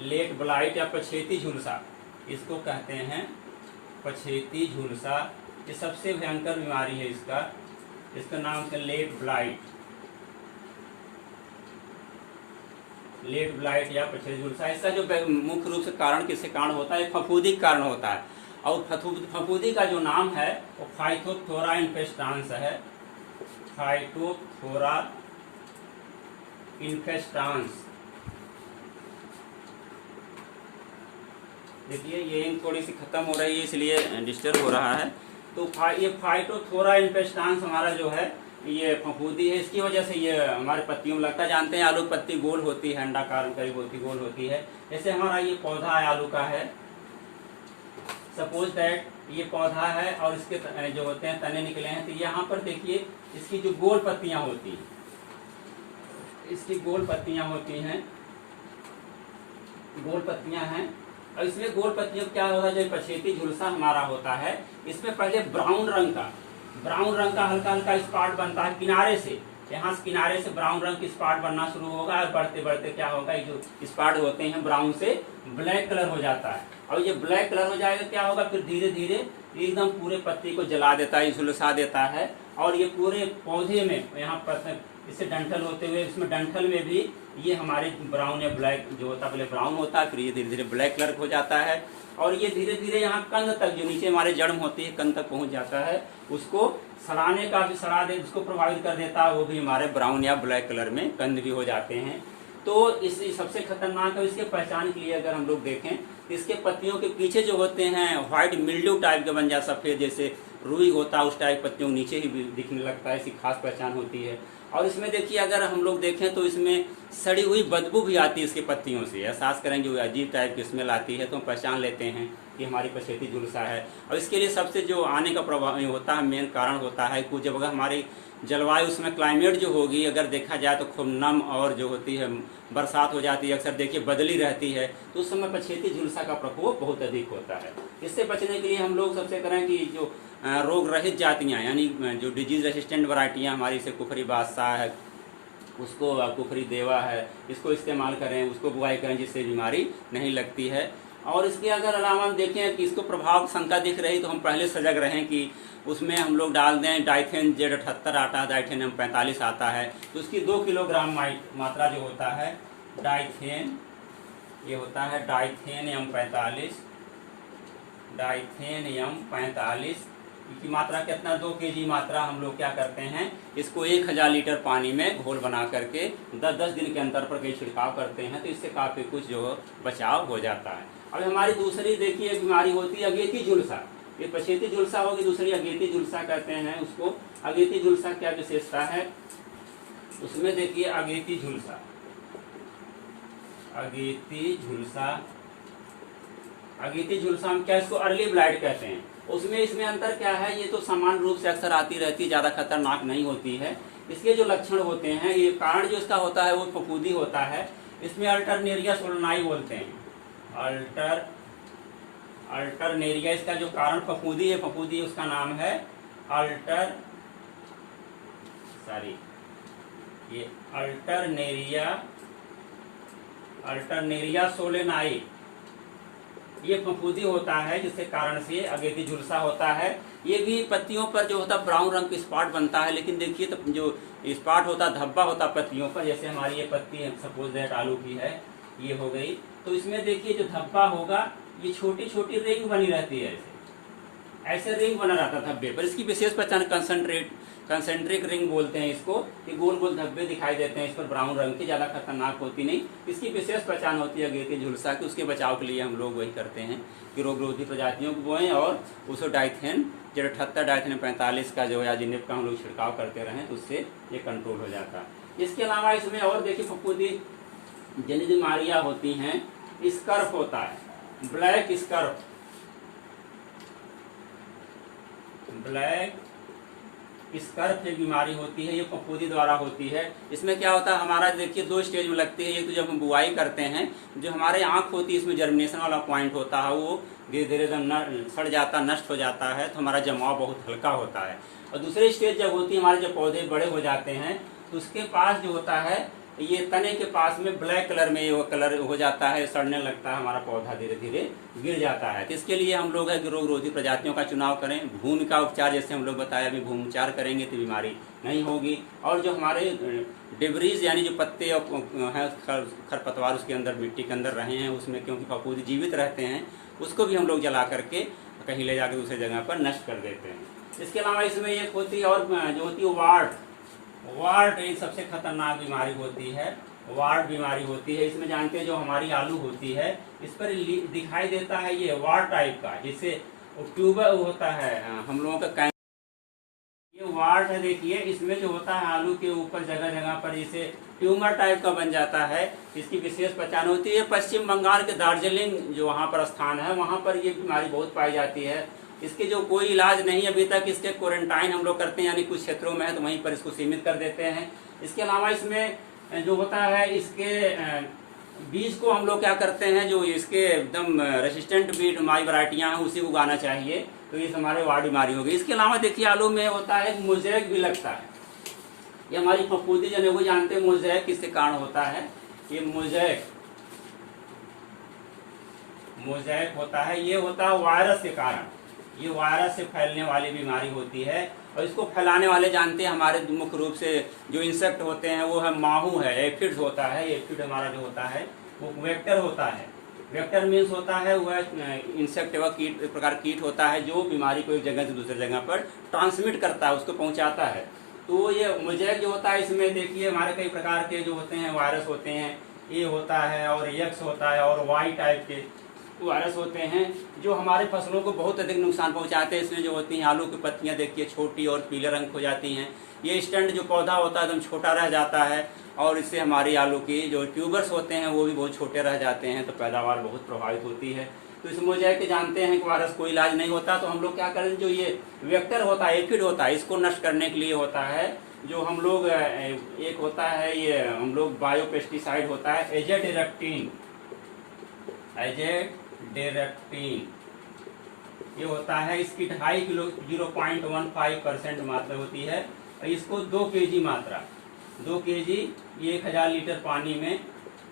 लेट ब्लाइट या पछेती झुलसा, इसको कहते हैं पछेती झुलसा। ये सबसे भयंकर बीमारी है इसका नाम है लेट ब्लाइट या पछेती झुलसा। इसका जो मुख्य रूप से कारण किससे कारण होता है, फफूंदी के कारण होता है। और फफूंदी का जो नाम है वो फाइटोप्थोरा इन्फेस्टांस है, फाइटोप्थोरा इन्फेस्टांस। देखिए ये इंक थोड़ी सी ख़त्म हो रही है इसलिए डिस्टर्ब हो रहा है। तो ये फाइटोथोरा इन्फेस्टांस हमारा जो है ये फफूंदी है, इसकी वजह से ये हमारे पत्तियों में लगता है। जानते हैं आलू की पत्ती गोल होती है, अंडाकार करीब होती गोल होती है। जैसे हमारा ये पौधा है आलू का है, सपोज दैट ये पौधा है और इसके जो होते हैं तने निकले हैं, तो यहाँ पर देखिए इसकी जो गोल पत्तियाँ होती हैं, इसकी गोल पत्तियाँ होती हैं, गोल पत्तियाँ हैं। और इसमें गोल पत्तियों क्या होता है, जो पछेती झुलसा हमारा होता है, इसमें पहले ब्राउन रंग का हल्का हल्का स्पॉट बनता है किनारे से। यहाँ से किनारे से ब्राउन रंग की स्पॉट बनना शुरू होगा और बढ़ते बढ़ते क्या होगा, ये जो स्पॉट होते हैं ब्राउन से ब्लैक कलर हो जाता है। और ये ब्लैक कलर हो जाएगा, क्या होगा फिर धीरे धीरे एकदम पूरे पत्ती को जला देता है, झुलसा देता है। और ये पूरे पौधे में यहाँ पर इससे डंठल होते हुए, इसमें डंठल में भी ये हमारे ब्राउन या ब्लैक जो होता है, पहले ब्राउन होता है फिर ये धीरे धीरे ब्लैक कलर हो जाता है। और ये धीरे धीरे यहाँ कंद तक, जो नीचे हमारे जड़ होती है कंद तक पहुँच जाता है, उसको सड़ाने का भी सड़ा दे, उसको प्रभावित कर देता है, वो भी हमारे ब्राउन या ब्लैक कलर में कंद भी हो जाते हैं। तो इस सबसे खतरनाक है। इसके पहचान के लिए अगर हम लोग देखें, इसके पत्तियों के पीछे जो होते हैं व्हाइट मिल्ड्यू टाइप के बन जाता, सफ़ेद जैसे रुई होता है उस टाइप पत्तियों नीचे ही दिखने लगता है, इसकी खास पहचान होती है। और इसमें देखिए अगर हम लोग देखें तो इसमें सड़ी हुई बदबू भी आती है इसके पत्तियों से, एहसास करेंगे वो अजीब टाइप की स्मेल आती है, तो हम पहचान लेते हैं कि हमारी पछेती झुलसा है। और इसके लिए सबसे जो आने का प्रभाव होता है, मेन कारण होता है कुछ, जब अगर हमारी जलवायु उसमें क्लाइमेट जो होगी अगर देखा जाए तो खूब नम और जो होती है बरसात हो जाती है, अक्सर देखिए बदली रहती है, तो उस समय पछेती झुलसा का प्रकोप बहुत अधिक होता है। इससे बचने के लिए हम लोग सबसे करें कि जो रोग रहित जातियाँ यानी जो डिजीज रेसिस्टेंट वैरायटियाँ हमारी से कुफरी बादशाह है, उसको कुफरी देवा है, इसको इस्तेमाल करें, उसको बुआई करें, जिससे बीमारी नहीं लगती है। और इसके अगर अलावा हम देखें कि इसको प्रभाव शंका दिख रही तो हम पहले सजग रहें कि उसमें हम लोग डाल दें डाइथेन Z78 आता है, डाइथेन M45 आता है, तो उसकी 2 किलोग्राम मात्रा जो होता है डाइथेन, ये होता है डाइथेन M45 की मात्रा कितना, 2 kg मात्रा हम लोग क्या करते हैं, इसको 1000 लीटर पानी में घोल बना करके 10-10 दिन के अंतर पर कई छिड़काव करते हैं, तो इससे काफ़ी कुछ जो बचाव हो जाता है। अब हमारी दूसरी देखिए बीमारी होती है अगेती झुलसा। ये पछेती झुलसा होगी, दूसरी अगेती झुलसा कहते हैं उसको। अगेती झुलसा क्या विशेषता है उसमें देखिए, अगेती झुलसा हम क्या इसको अर्ली ब्लाइट कहते हैं। उसमें इसमें अंतर क्या है, ये तो समान रूप से अक्सर आती रहती है, ज़्यादा खतरनाक नहीं होती है। इसके जो लक्षण होते हैं, ये कारण जो इसका होता है वो फफूंदी होता है। इसमें अल्टरनेरिया सोलनाई बोलते हैं, अल्टरनेरिया इसका जो कारण फफूंदी है, फफूंदी उसका नाम है अल्टरनेरिया सोलेनाई, ये फफूंदी होता है, जिसके कारण से अगेती झुलसा होता है। ये भी पत्तियों पर जो होता है ब्राउन रंग की स्पॉट बनता है, लेकिन देखिए तो जो स्पॉट होता है धब्बा होता है पत्तियों पर, जैसे हमारी ये पत्ती है सपोज दैट आलू की है, ये हो गई, तो इसमें देखिए जो धब्बा होगा ये छोटी छोटी रिंग बनी रहती है, ऐसे रिंग बना रहता है धब्बे पर। इसकी विशेष पहचान कंसेंट्रिक रिंग बोलते हैं इसको, कि गोल गोल धब्बे दिखाई देते हैं इस पर ब्राउन रंग की, ज़्यादा खतरनाक होती नहीं। इसकी विशेष पहचान होती है अगेती झुलसा की। उसके बचाव के लिए हम लोग वही करते हैं कि रोग रोधी प्रजातियों को बोएं और उसको डाइथेन Z78 डाइथेन M45 का जो है अजिनेप का हम लोग छिड़काव करते रहें, तो उससे ये कंट्रोल हो जाता है। इसके अलावा इसमें और देखिए फफूंदी जनित बीमारियाँ होती हैं। स्कर्फ होता है, ब्लैक स्कर्फ एक बीमारी होती है, ये फफूंदी द्वारा होती है। इसमें क्या होता है, हमारा देखिए 2 स्टेज में लगती है। एक तो जब हम बुआई करते हैं, जो हमारे आँख होती है इसमें जर्मिनेशन वाला पॉइंट होता है, वो धीरे धीरे सड़ जाता, नष्ट हो जाता है, तो हमारा जमाव बहुत हल्का होता है। और दूसरी स्टेज जब होती है, हमारे जब पौधे बड़े हो जाते हैं, तो उसके पास जो होता है ये तने के पास में ब्लैक कलर में वो कलर हो जाता है, सड़ने लगता है, हमारा पौधा धीरे धीरे गिर जाता है। तो इसके लिए हम लोग है कि रोग रोधी प्रजातियों का चुनाव करें। भूमि का उपचार जैसे हम लोग बताया, अभी भूमि उपचार करेंगे तो बीमारी नहीं होगी। और जो हमारे डिब्रीज यानी जो पत्ते हैं खरपतवार उसके अंदर मिट्टी के अंदर रहे हैं, उसमें क्योंकि फफूंदी जीवित रहते हैं, उसको भी हम लोग जला करके कहीं ले जाकर दूसरी जगह पर नष्ट कर देते हैं। इसके अलावा इसमें एक होती है और जो होती है वार्ड एक सबसे खतरनाक बीमारी होती है, वार्ड बीमारी होती है। इसमें जानते हैं जो हमारी आलू होती है इस पर दिखाई देता है ये वार्ड टाइप का, जिससे ट्यूबर होता है हम लोगों का। ये वार्ड है, देखिए इसमें जो होता है आलू के ऊपर जगह जगह पर इसे ट्यूमर टाइप का बन जाता है। इसकी विशेष पहचान होती है पश्चिम बंगाल के दार्जिलिंग जो वहाँ पर स्थान है वहाँ पर ये बीमारी बहुत पाई जाती है। इसके जो कोई इलाज नहीं अभी तक, इसके क्वारंटाइन हम लोग करते हैं, यानी कुछ क्षेत्रों में है तो वहीं पर इसको सीमित कर देते हैं। इसके अलावा इसमें जो होता है इसके बीज को हम लोग क्या करते हैं, जो इसके एकदम रेसिस्टेंट बीज हमारी वैरायटियाँ हैं उसी को उगाना चाहिए, तो ये हमारे वार्ड बीमारी होगी। इसके अलावा देखिए आलू में होता है मोज़ेक भी लगता है। ये हमारी फफूंदी जने वो जानते हैं मोज़ेक किसके कारण होता है। ये मोज़ेक होता है, ये होता है वायरस के कारण। ये वायरस से फैलने वाली बीमारी होती है और इसको फैलाने वाले जानते हैं हमारे मुख्य रूप से जो इंसेक्ट होते हैं वो है माहू है, एफिड्स होता है। एफिड हमारा जो होता है वो वेक्टर होता है। वेक्टर मीन्स होता है वह इंसेक्ट व कीट, एक प्रकार कीट होता है जो बीमारी को एक जगह से दूसरी जगह पर ट्रांसमिट करता है, उसको पहुंचाता है। तो ये मोज़ेक जो होता है इसमें देखिए हमारे कई प्रकार के जो होते हैं वायरस होते हैं, ए होता है और एक्स होता है और वाई टाइप के वायरस होते हैं जो हमारे फसलों को बहुत अधिक नुकसान पहुंचाते हैं। इसमें जो होती हैं आलू की पत्तियां देखिए छोटी और पीले रंग हो जाती हैं। ये स्टैंड जो पौधा होता है एकदम छोटा रह जाता है और इससे हमारी आलू की जो ट्यूबर्स होते हैं वो भी बहुत छोटे रह जाते हैं, तो पैदावार बहुत प्रभावित होती है। तो इस मोज़ेक के जानते हैं कि वायरस कोई इलाज नहीं होता, तो हम लोग क्या करें, जो ये वेक्टर होता है, एफिड होता है, इसको नष्ट करने के लिए होता है जो हम लोग एक होता है ये हम लोग बायोपेस्टिसाइड होता है एजेडिरेक्टिन। ये होता है, इसकी 2.5 किलो 0.15% मात्रा होती है। इसको 2 kg मात्रा 2 kg 1000 लीटर पानी में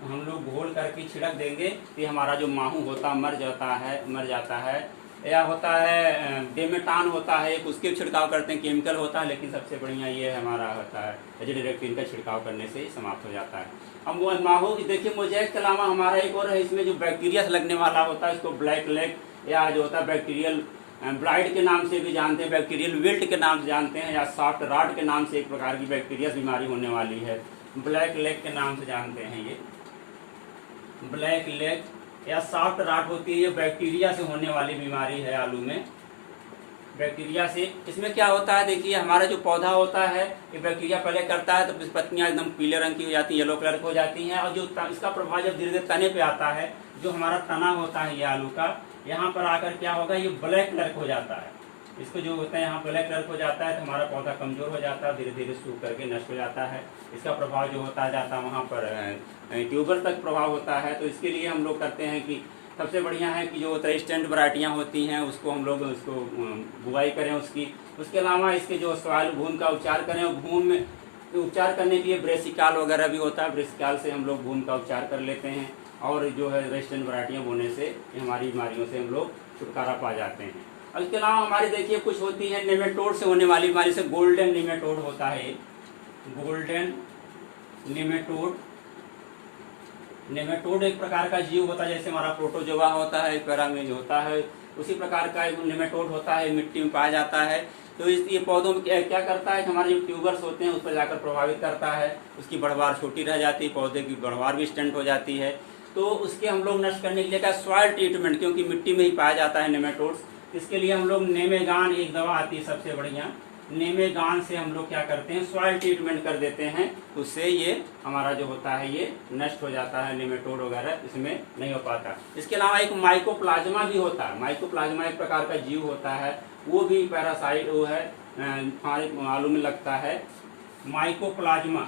हम लोग घोल करके छिड़क देंगे तो हमारा जो माहू होता मर जाता है। या होता है डेमेटान होता है एक, उसके छिड़काव करते हैं, केमिकल होता है, लेकिन सबसे बढ़िया ये हमारा होता है एजेडिरेक्टिन का छिड़काव करने से समाप्त हो जाता है। अब वो माहू देखिए मोज़ेक के अलावा हमारा एक और है, इसमें जो बैक्टीरिया से लगने वाला होता है इसको ब्लैक लेग या जो होता है बैक्टीरियल ब्लाइट के नाम से भी जानते हैं, बैक्टीरियल विल्ट के नाम से जानते हैं, या सॉफ्ट रॉट के नाम से एक प्रकार की बैक्टीरिया बीमारी होने वाली है, ब्लैक लेग के नाम से जानते हैं। ये ब्लैक लेग या सॉफ्ट रॉट होती है, ये बैक्टीरिया से होने वाली बीमारी है आलू में। बैक्टीरिया से इसमें क्या होता है, देखिए हमारा जो पौधा होता है ये बैक्टीरिया पहले करता है तो पत्तियां एकदम पीले रंग की हो जाती हैं, येलो कलर की हो जाती हैं, और जो इसका प्रभाव जब धीरे धीरे तने पे आता है, जो हमारा तना होता है ये आलू का, यहाँ पर आकर क्या होगा, ये ब्लैक कलर हो जाता है। इसको जो होता है यहाँ ब्लैक कलर हो जाता है तो हमारा पौधा कमजोर हो जाता है, धीरे धीरे सूख करके नष्ट हो जाता है। इसका प्रभाव जो होता जाता है वहाँ पर ट्यूबर तक प्रभाव होता है। तो इसके लिए हम लोग करते हैं कि सबसे बढ़िया है कि जो रेजिस्टेंट वैरायटियाँ होती हैं उसको हम लोग उसको बुआई करें उसकी। उसके अलावा इसके जो सॉइल भूमि का उपचार करें, और भूमि में उपचार करने के लिए ब्रेसिकाल वगैरह भी होता है, ब्रेसिकाल से हम लोग भूमि का उपचार कर लेते हैं, और जो है रेजिस्टेंट वैरायटियाँ बोने से हमारी बीमारियों से हम लोग छुटकारा पा जाते हैं। और इसके अलावा हमारी देखिए कुछ होती है नेमेटोड से होने वाली बीमारी से, गोल्डन नेमेटोड होता है, गोल्डन नेमेटोड। नेमेटोड एक प्रकार का जीव होता है, जैसे हमारा प्रोटोजोआ होता है, पैरामीज होता है, उसी प्रकार का एक नेमेटोड होता है, मिट्टी में पाया जाता है। तो ये पौधों में क्या करता है कि हमारे जो ट्यूबर्स होते हैं उस पर जाकर प्रभावित करता है, उसकी बढ़वार छोटी रह जाती है, पौधे की बढ़वार भी स्टंट हो जाती है। तो उसके हम लोग नष्ट करने के लिए क्या सॉइल ट्रीटमेंट, क्योंकि मिट्टी में ही पाया जाता है नेमेटोड्स, इसके लिए हम लोग नेमेगान एक दवा आती है सबसे बढ़िया, नेमेगान से हम लोग क्या करते हैं सॉइल ट्रीटमेंट कर देते हैं, उससे ये हमारा जो होता है ये नष्ट हो जाता है, नेमेटोड वगैरह इसमें नहीं हो पाता। इसके अलावा एक माइकोप्लाज्मा भी होता है, माइकोप्लाज्मा एक प्रकार का जीव होता है, वो भी पैरासाइट वो है हमारे आलू में लगता है। माइकोप्लाज्मा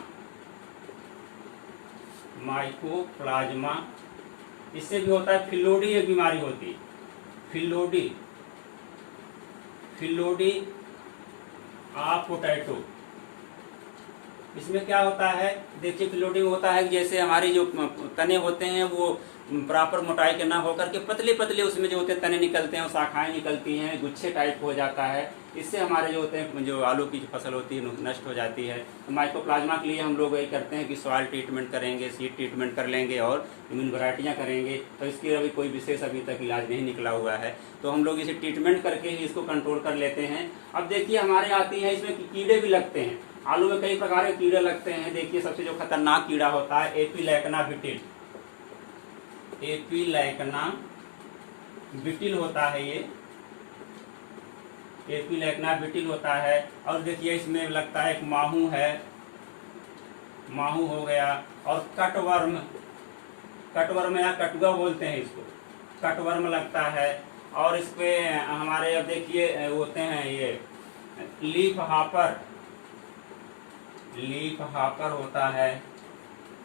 इससे भी होता है। फिलोडी एक बीमारी होती है, फिलोडी पोटैटो। इसमें क्या होता है, देखिए फिलोडी होता है जैसे हमारी जो तने होते हैं वो प्रॉपर मोटाई के ना होकर के पतले पतले उसमें जो होते हैं तने निकलते हैं, शाखाएं निकलती हैं, गुच्छे टाइप हो जाता है, इससे हमारे जो होते हैं जो आलू की जो फसल होती है नष्ट हो जाती है। तो माइकोप्लाज्मा के लिए हम लोग यही करते हैं कि सॉइल ट्रीटमेंट करेंगे, सीड ट्रीटमेंट कर लेंगे और इम्यून वैरायटियाँ करेंगे। तो इसकी अभी कोई विशेष अभी तक इलाज नहीं निकला हुआ है, तो हम लोग इसे ट्रीटमेंट करके ही इसको कंट्रोल कर लेते हैं। अब देखिए हमारे आती हैं इसमें कीड़े भी लगते हैं, आलू में कई प्रकार के कीड़े लगते हैं। देखिए सबसे जो खतरनाक कीड़ा होता है एपिलैक्ना बिटिल, एपिलैक्ना बिटिल होता है ये, एपिलैक्ना बिटिल होता है। और देखिए इसमें लगता है एक माहू है, माहू हो गया। और कटवर्म, कटवर्म या कटुआ बोलते हैं इसको, कटवर्म लगता है। और इस पे हमारे अब देखिए होते हैं ये लीफ हापर, लीफ हापर होता है।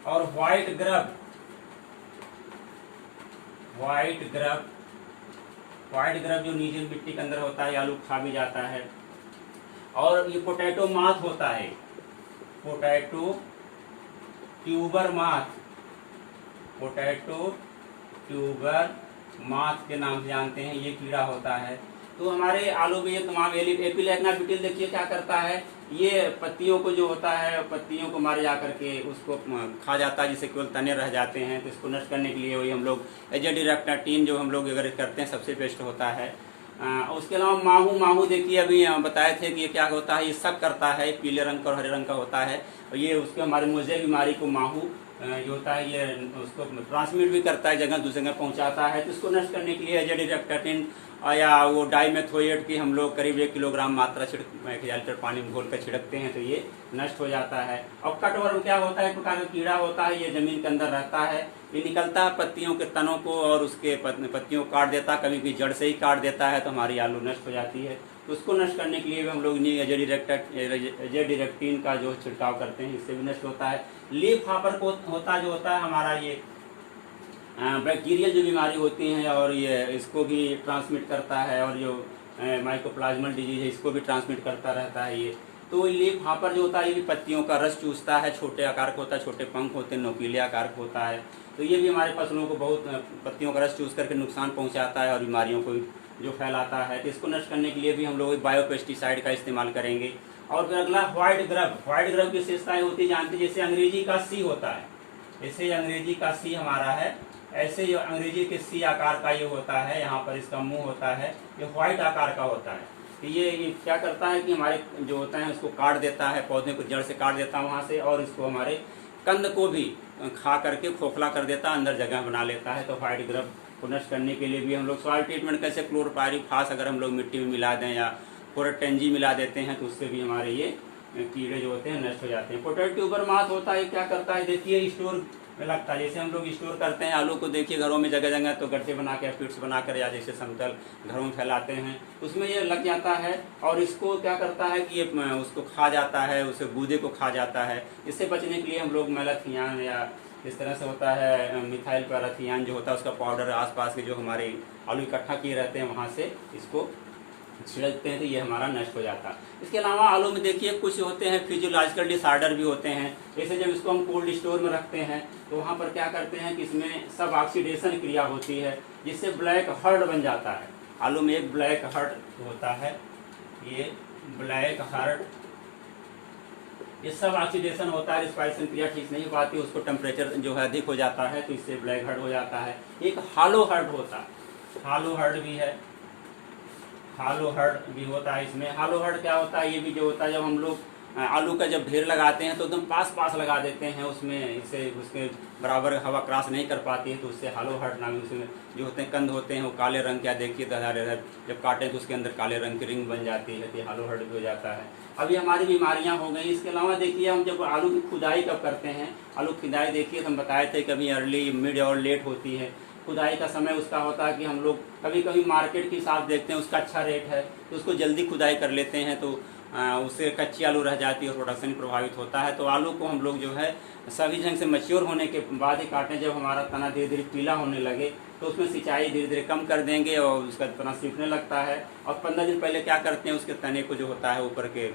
और white grub, white grub, white grub जो नीचे मिट्टी के अंदर होता है, आलू खा भी जाता है। और ये पोटैटो माथ होता है, पोटैटो ट्यूबर माथ, पोटैटो ट्यूबर माथ के नाम से जानते हैं, ये कीड़ा होता है। तो हमारे आलू में ये तमाम एपिलैक्ना बिटिल देखिए क्या करता है, ये पत्तियों को जो होता है, पत्तियों को मारे जा करके उसको खा जाता है, जिससे केवल तने रह जाते हैं। तो इसको नष्ट करने के लिए वही हम लोग एजेडिरेक्टाटीन जो हम लोग अगर करते हैं सबसे बेस्ट होता है। उसके अलावा माहू, माहू देखिए अभी बताए थे कि ये क्या होता है, ये सब करता है, पीले रंग का और हरे रंग का होता है। और ये उसके हमारे मुझे बीमारी को माहू जो होता है ये उसको ट्रांसमिट भी करता है, जगह दूसरी जगह पहुंचाता है। तो इसको नष्ट करने के लिए एजेडिरेक्टाटीन या वो डाइमेथोएट की हम लोग करीब 1 किलोग्राम मात्रा 1000 लीटर पानी में घोल कर छिड़कते हैं, तो ये नष्ट हो जाता है। और कटवर्म क्या होता है, एक प्रकार का कीड़ा होता है, ये जमीन के अंदर रहता है, ये निकलता है पत्तियों के तनों को और उसके पत्तियों को काट देता है, कभी कभी जड़ से ही काट देता है, तो हमारी आलू नष्ट हो जाती है। तो उसको नष्ट करने के लिए भी हम लोग एजेडिरेक्टिन का जो छिड़काव करते हैं, इससे भी नष्ट होता है। लीफ हापर को होता जो होता है हमारा ये बैक्टीरियल जो बीमारी होती हैं और ये इसको भी ट्रांसमिट करता है, और जो माइकोप्लाज्मल डिजीज है इसको भी ट्रांसमिट करता रहता है ये। तो लीफ हापर जो होता है ये भी पत्तियों का रस चूसता है, छोटे आकार का होता है, छोटे पंख होते हैं, नोकीले आकार का होता है। तो ये भी हमारे फसलों को बहुत पत्तियों का रस चूस करके नुकसान पहुंचाता है और बीमारियों को जो फैलाता है। तो इसको नष्ट करने के लिए भी हम लोग बायोपेस्टिसाइड का इस्तेमाल करेंगे। और फिर अगला व्हाइट ग्रब, व्हाइट ग्रब की विशेषताएं होती है जानते हैं, जैसे अंग्रेजी का सी होता है, जैसे अंग्रेजी का सी हमारा है, ऐसे ये अंग्रेजी के सी आकार का ये होता है, यहाँ पर इसका मुंह होता है, ये व्हाइट आकार का होता है। तो ये क्या करता है कि हमारे जो होता है उसको काट देता है, पौधे को जड़ से काट देता है वहाँ से, और इसको हमारे कंद को भी खा करके खोखला कर देता है, अंदर जगह बना लेता है। तो व्हाइट ग्रब को नष्ट करने के लिए भी हम लोग सॉइल ट्रीटमेंट कैसे क्लोरोपायरीफास अगर हम लोग मिट्टी में मिला दें या फोरेटेंजी मिला देते हैं, तो उससे भी हमारे ये कीड़े जो होते हैं नष्ट हो जाते हैं। पोटैटो ट्यूबर माथ होता है, क्या करता है देखिए स्टोर में लगता है, जैसे हम लोग स्टोर करते हैं आलू को, देखिए घरों में जगह जगह तो गड्ढे बना के पिट्स बनाकर या जैसे समतल घरों में फैलाते हैं, उसमें ये लग जाता है और इसको क्या करता है कि ये उसको खा जाता है, उसे गूदे को खा जाता है। इससे बचने के लिए हम लोग मेलाथियान या इस तरह से होता है मिथाइल पैराथियान जो होता है उसका पाउडर आसपास के जो हमारे आलू इकट्ठा किए रहते हैं वहाँ से इसको छिड़कते हैं, तो ये हमारा नष्ट हो जाता है। इसके अलावा आलू में देखिए कुछ होते हैं फिजियोलॉजिकल डिसऑर्डर भी होते हैं, जैसे जब इसको हम कोल्ड स्टोर में रखते हैं तो वहाँ पर क्या करते हैं कि इसमें सब ऑक्सीडेशन क्रिया होती है, जिससे ब्लैक हर्ड बन जाता है। आलू में एक ब्लैक हर्ड होता है, ये ब्लैक हर्ड, ये सब ऑक्सीडेशन होता है, रिस्पायरेशन क्रिया ठीक नहीं हो पाती, उसको टेम्परेचर जो है अधिक हो जाता है, तो इससे ब्लैक हर्ड हो जाता है। एक हालो हर्ड होता है, हालो हर्ड भी है, हालो हर्ड भी होता है। इसमें हालो हर्ड क्या होता है, ये भी जो होता है जब हम लोग आलू का जब ढेर लगाते हैं तो एकदम पास पास लगा देते हैं उसमें, इससे उसके बराबर हवा क्रॉस नहीं कर पाती है, तो उससे हालो हर्ड नाम, उसमें जो होते हैं कंद होते हैं वो काले रंग क्या देखिए जब काटें तो उसके अंदर काले रंग की रिंग बन जाती है, तो हालो हर्ड भी हो जाता है। अभी हमारी बीमारियां हो गई। इसके अलावा देखिए हम जब आलू की खुदाई कब करते हैं, आलू की खुदाई देखिए हम बताए थे कभी अर्ली मिड और लेट होती है। खुदाई का समय उसका होता है कि हम लोग कभी कभी मार्केट के हिसाब देखते हैं उसका अच्छा रेट है तो उसको जल्दी खुदाई कर लेते हैं, तो उससे कच्ची आलू रह जाती है और प्रोडक्शन प्रभावित होता है। तो आलू को हम लोग जो है सभी ढंग से मैच्योर होने के बाद ही काटें। जब हमारा तना धीरे धीरे पीला होने लगे तो उसमें सिंचाई धीरे धीरे कम कर देंगे और उसका तना सीखने लगता है। और 15 दिन पहले क्या करते हैं, उसके तने को जो होता है ऊपर के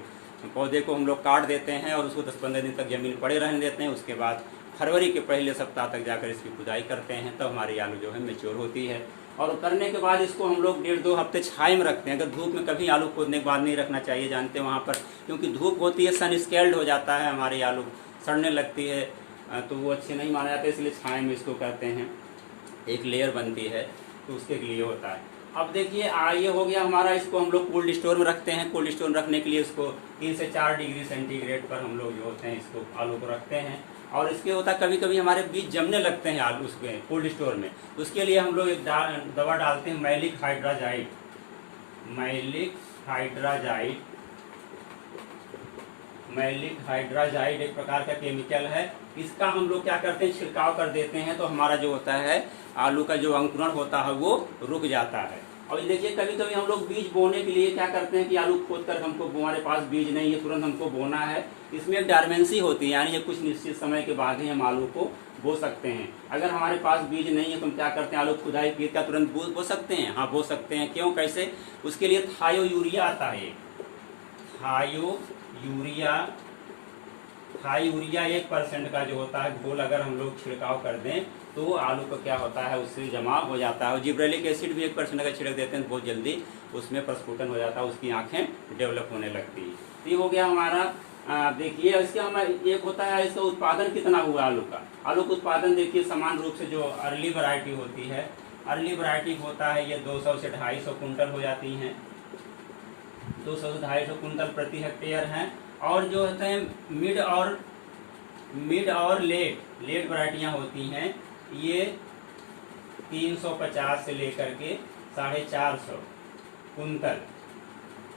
पौधे को हम लोग काट देते हैं और उसको 10-15 दिन तक जमीन पड़े रहने देते हैं। उसके बाद फरवरी के पहले सप्ताह तक जाकर इसकी खुदाई करते हैं, तब हमारी आलू जो है मैच्योर होती है। और करने के बाद इसको हम लोग 1.5-2 हफ्ते छाए में रखते हैं। अगर धूप में कभी आलू खोदने के बाद नहीं रखना चाहिए, जानते हैं वहाँ पर, क्योंकि धूप होती है सन स्केल्ड हो जाता है, हमारी आलू सड़ने लगती है, तो वो अच्छे नहीं माना जाता, इसलिए छाए में इसको करते हैं। एक लेयर बनती है तो उसके लिए होता है। अब देखिए ये हो गया हमारा, इसको हम लोग कोल्ड स्टोर में रखते हैं। कोल्ड स्टोर में रखने के लिए इसको 3 से 4 डिग्री सेंटीग्रेड पर हम लोग जो होते हैं इसको आलू को रखते हैं। और इसके होता है कभी कभी हमारे बीज जमने लगते हैं आलू उसके कोल्ड स्टोर में, उसके लिए हम लोग एक दवा डालते हैं मैलिक हाइड्राजाइड। मैलिक हाइड्राजाइड एक प्रकार का केमिकल है। इसका हम लोग क्या करते हैं, छिड़काव कर देते हैं, तो हमारा जो होता है आलू का जो अंकुरण होता है वो रुक जाता है। और देखिए कभी कभी हम लोग बीज बोने के लिए क्या करते हैं कि आलू खोद कर हमको, हमारे पास बीज नहीं है, तुरंत हमको बोना है। इसमें एक डायमेंसी होती है, यानी ये कुछ निश्चित समय के बाद ही हम आलू को बो सकते हैं। अगर हमारे पास बीज नहीं है तो हम क्या करते हैं, आलू खुदाई की का तुरंत बो सकते हैं। हाँ, बो सकते हैं। क्यों, कैसे? उसके लिए थायो यूरिया आता है। थाई यूरिया 1% का जो होता है घोल अगर हम लोग छिड़काव कर दें तो आलू का क्या होता है, उससे जमा हो जाता है। जिब्रेलिक एसिड भी 1% का छिड़क देते हैं तो बहुत जल्दी उसमें प्रस्फुटन हो जाता है, उसकी आंखें डेवलप होने लगती है। तो ये हो गया हमारा। देखिए इसके हम एक होता है, इसका उत्पादन कितना हुआ आलू का। आलू का उत्पादन देखिए समान रूप से जो अर्ली वैरायटी होती है, अर्ली वैरायटी होता है ये 200 से 250 कुंटल हो जाती हैं, 200 से 250 कुंटल प्रति हेक्टेयर हैं। और जो होते हैं मिड और लेट वैरायटियाँ होती हैं, ये 350 से लेकर के 450 कुंटल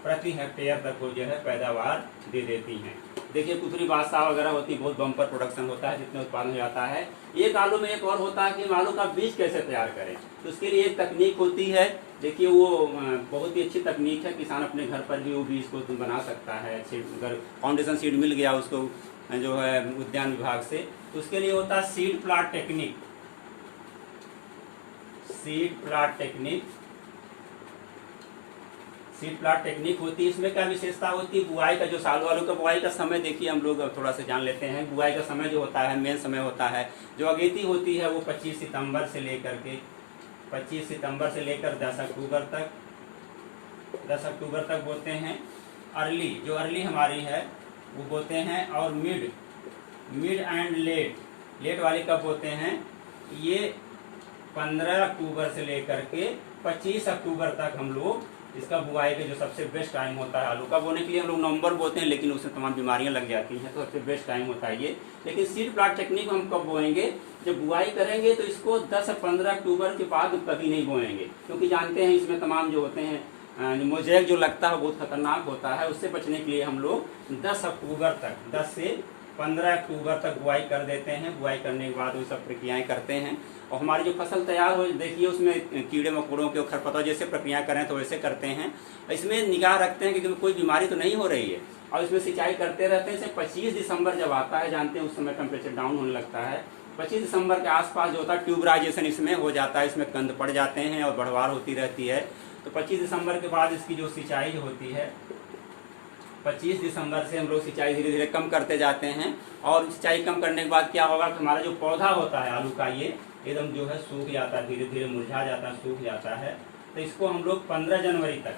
प्रति हेक्टेयर तक वो जो है पैदावार दे देती हैं। देखिए कुतरी बादशाह वगैरह होती है, बहुत बम्पर प्रोडक्शन होता है, जितने उत्पादन हो जाता है। एक आलू में एक और होता है कि हम आलू का बीज कैसे तैयार करें, तो उसके लिए एक तकनीक होती है। देखिए वो बहुत ही अच्छी तकनीक है, किसान अपने घर पर भी वो बीज को बना सकता है। अच्छे अगर फाउंडेशन सीड मिल गया उसको जो है उद्यान विभाग से, तो उसके लिए होता है seed plot technique. Seed plot technique होती है। इसमें क्या विशेषता होती है, बुआई का जो साल आलू का बुआई का समय देखिए हम लोग थोड़ा सा जान लेते हैं। बुआई का समय जो होता है, मेन समय होता है, जो अगेती होती है वो 25 सितंबर से लेकर 10 अक्टूबर तक बोते हैं। अर्ली हमारी है वो बोते हैं। और मिड एंड लेट वाली कब बोते हैं, ये 15 अक्टूबर से लेकर के 25 अक्टूबर तक हम लोग इसका बुआई का जो सबसे बेस्ट टाइम होता है आलू का बोने के लिए। हम लोग नवंबर बोते हैं, लेकिन उसमें तमाम बीमारियां लग जाती हैं, तो सबसे बेस्ट टाइम होता है ये। लेकिन सीड प्लाट टेक्निक हम कब बोएंगे, जब बुआई करेंगे तो इसको 10 से 15 अक्टूबर के बाद कभी नहीं बोएंगे, क्योंकि जानते हैं इसमें तमाम जो होते हैं मोज़ेक जो लगता है बहुत खतरनाक होता है। उससे बचने के लिए हम लोग 10 से 15 अक्टूबर तक बुआई कर देते हैं। बुआई करने के बाद वो सब प्रक्रियाएँ करते हैं और हमारी जो फसल तैयार हो, देखिए उसमें कीड़े मकोड़ों के खरपतवार जैसे प्रक्रिया करें तो वैसे करते हैं। इसमें निगाह रखते हैं कि कोई बीमारी तो नहीं हो रही है, और इसमें सिंचाई करते रहते हैं। 25 दिसंबर जब आता है, जानते हैं उस समय टेम्परेचर डाउन होने लगता है। 25 दिसंबर के आसपास जो होता है ट्यूबराइजेशन इसमें हो जाता है, इसमें कंद पड़ जाते हैं और बढ़वार होती रहती है। तो 25 दिसंबर के बाद इसकी जो सिंचाई होती है, 25 दिसंबर से हम लोग सिंचाई धीरे धीरे कम करते जाते हैं। और सिंचाई कम करने के बाद क्या होगा, हमारा जो पौधा होता है आलू का ये एकदम जो है सूख जाता है, धीरे धीरे मुरझा जाता है, सूख जाता है। तो इसको हम लोग 15 जनवरी तक,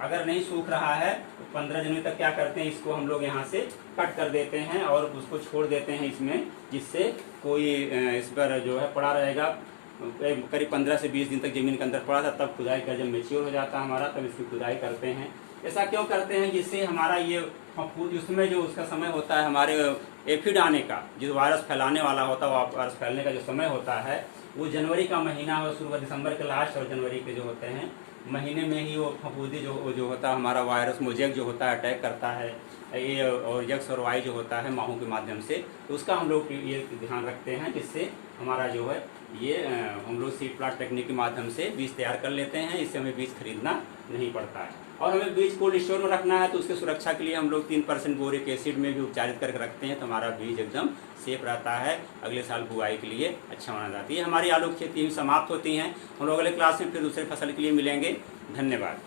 अगर नहीं सूख रहा है तो 15 जनवरी तक क्या करते हैं, इसको हम लोग यहाँ से कट कर देते हैं और उसको छोड़ देते हैं इसमें, जिससे कोई इस पर जो है पड़ा रहेगा। करीब 15 से 20 दिन तक ज़मीन के अंदर पड़ा था, तब खुदाई कर, जब मेच्योर हो जाता है हमारा, तब इसकी खुदाई करते हैं। ऐसा क्यों करते हैं, जिससे हमारा ये उसमें जो उसका समय होता है हमारे एफिड आने का, जो वायरस फैलाने वाला होता है, वो वायरस फैलने का जो समय होता है वो जनवरी का महीना हो, शुरू का दिसंबर के लास्ट और जनवरी के जो होते हैं महीने में ही वो फफूंदी जो होता है हमारा वायरस मोज़ेक जो होता है अटैक करता है, ये और यक्स और वाई जो होता है माहों के माध्यम से। तो उसका हम लोग ये ध्यान रखते हैं, जिससे हमारा जो है ये हम लोग सीड प्लाट टेक्निक के माध्यम से बीज तैयार कर लेते हैं। इससे हमें बीज खरीदना नहीं पड़ता है। और हमें बीज कोल्ड स्टोर में रखना है तो उसके सुरक्षा के लिए हम लोग 3% बोरिक एसिड में भी उपचारित करके रखते हैं, तो हमारा बीज एकदम सेफ रहता है, अगले साल बुआई के लिए अच्छा माना जाती है। हमारी आलू की खेती समाप्त होती हैं। हम लोग अगले क्लास में फिर दूसरे फसल के लिए मिलेंगे। धन्यवाद।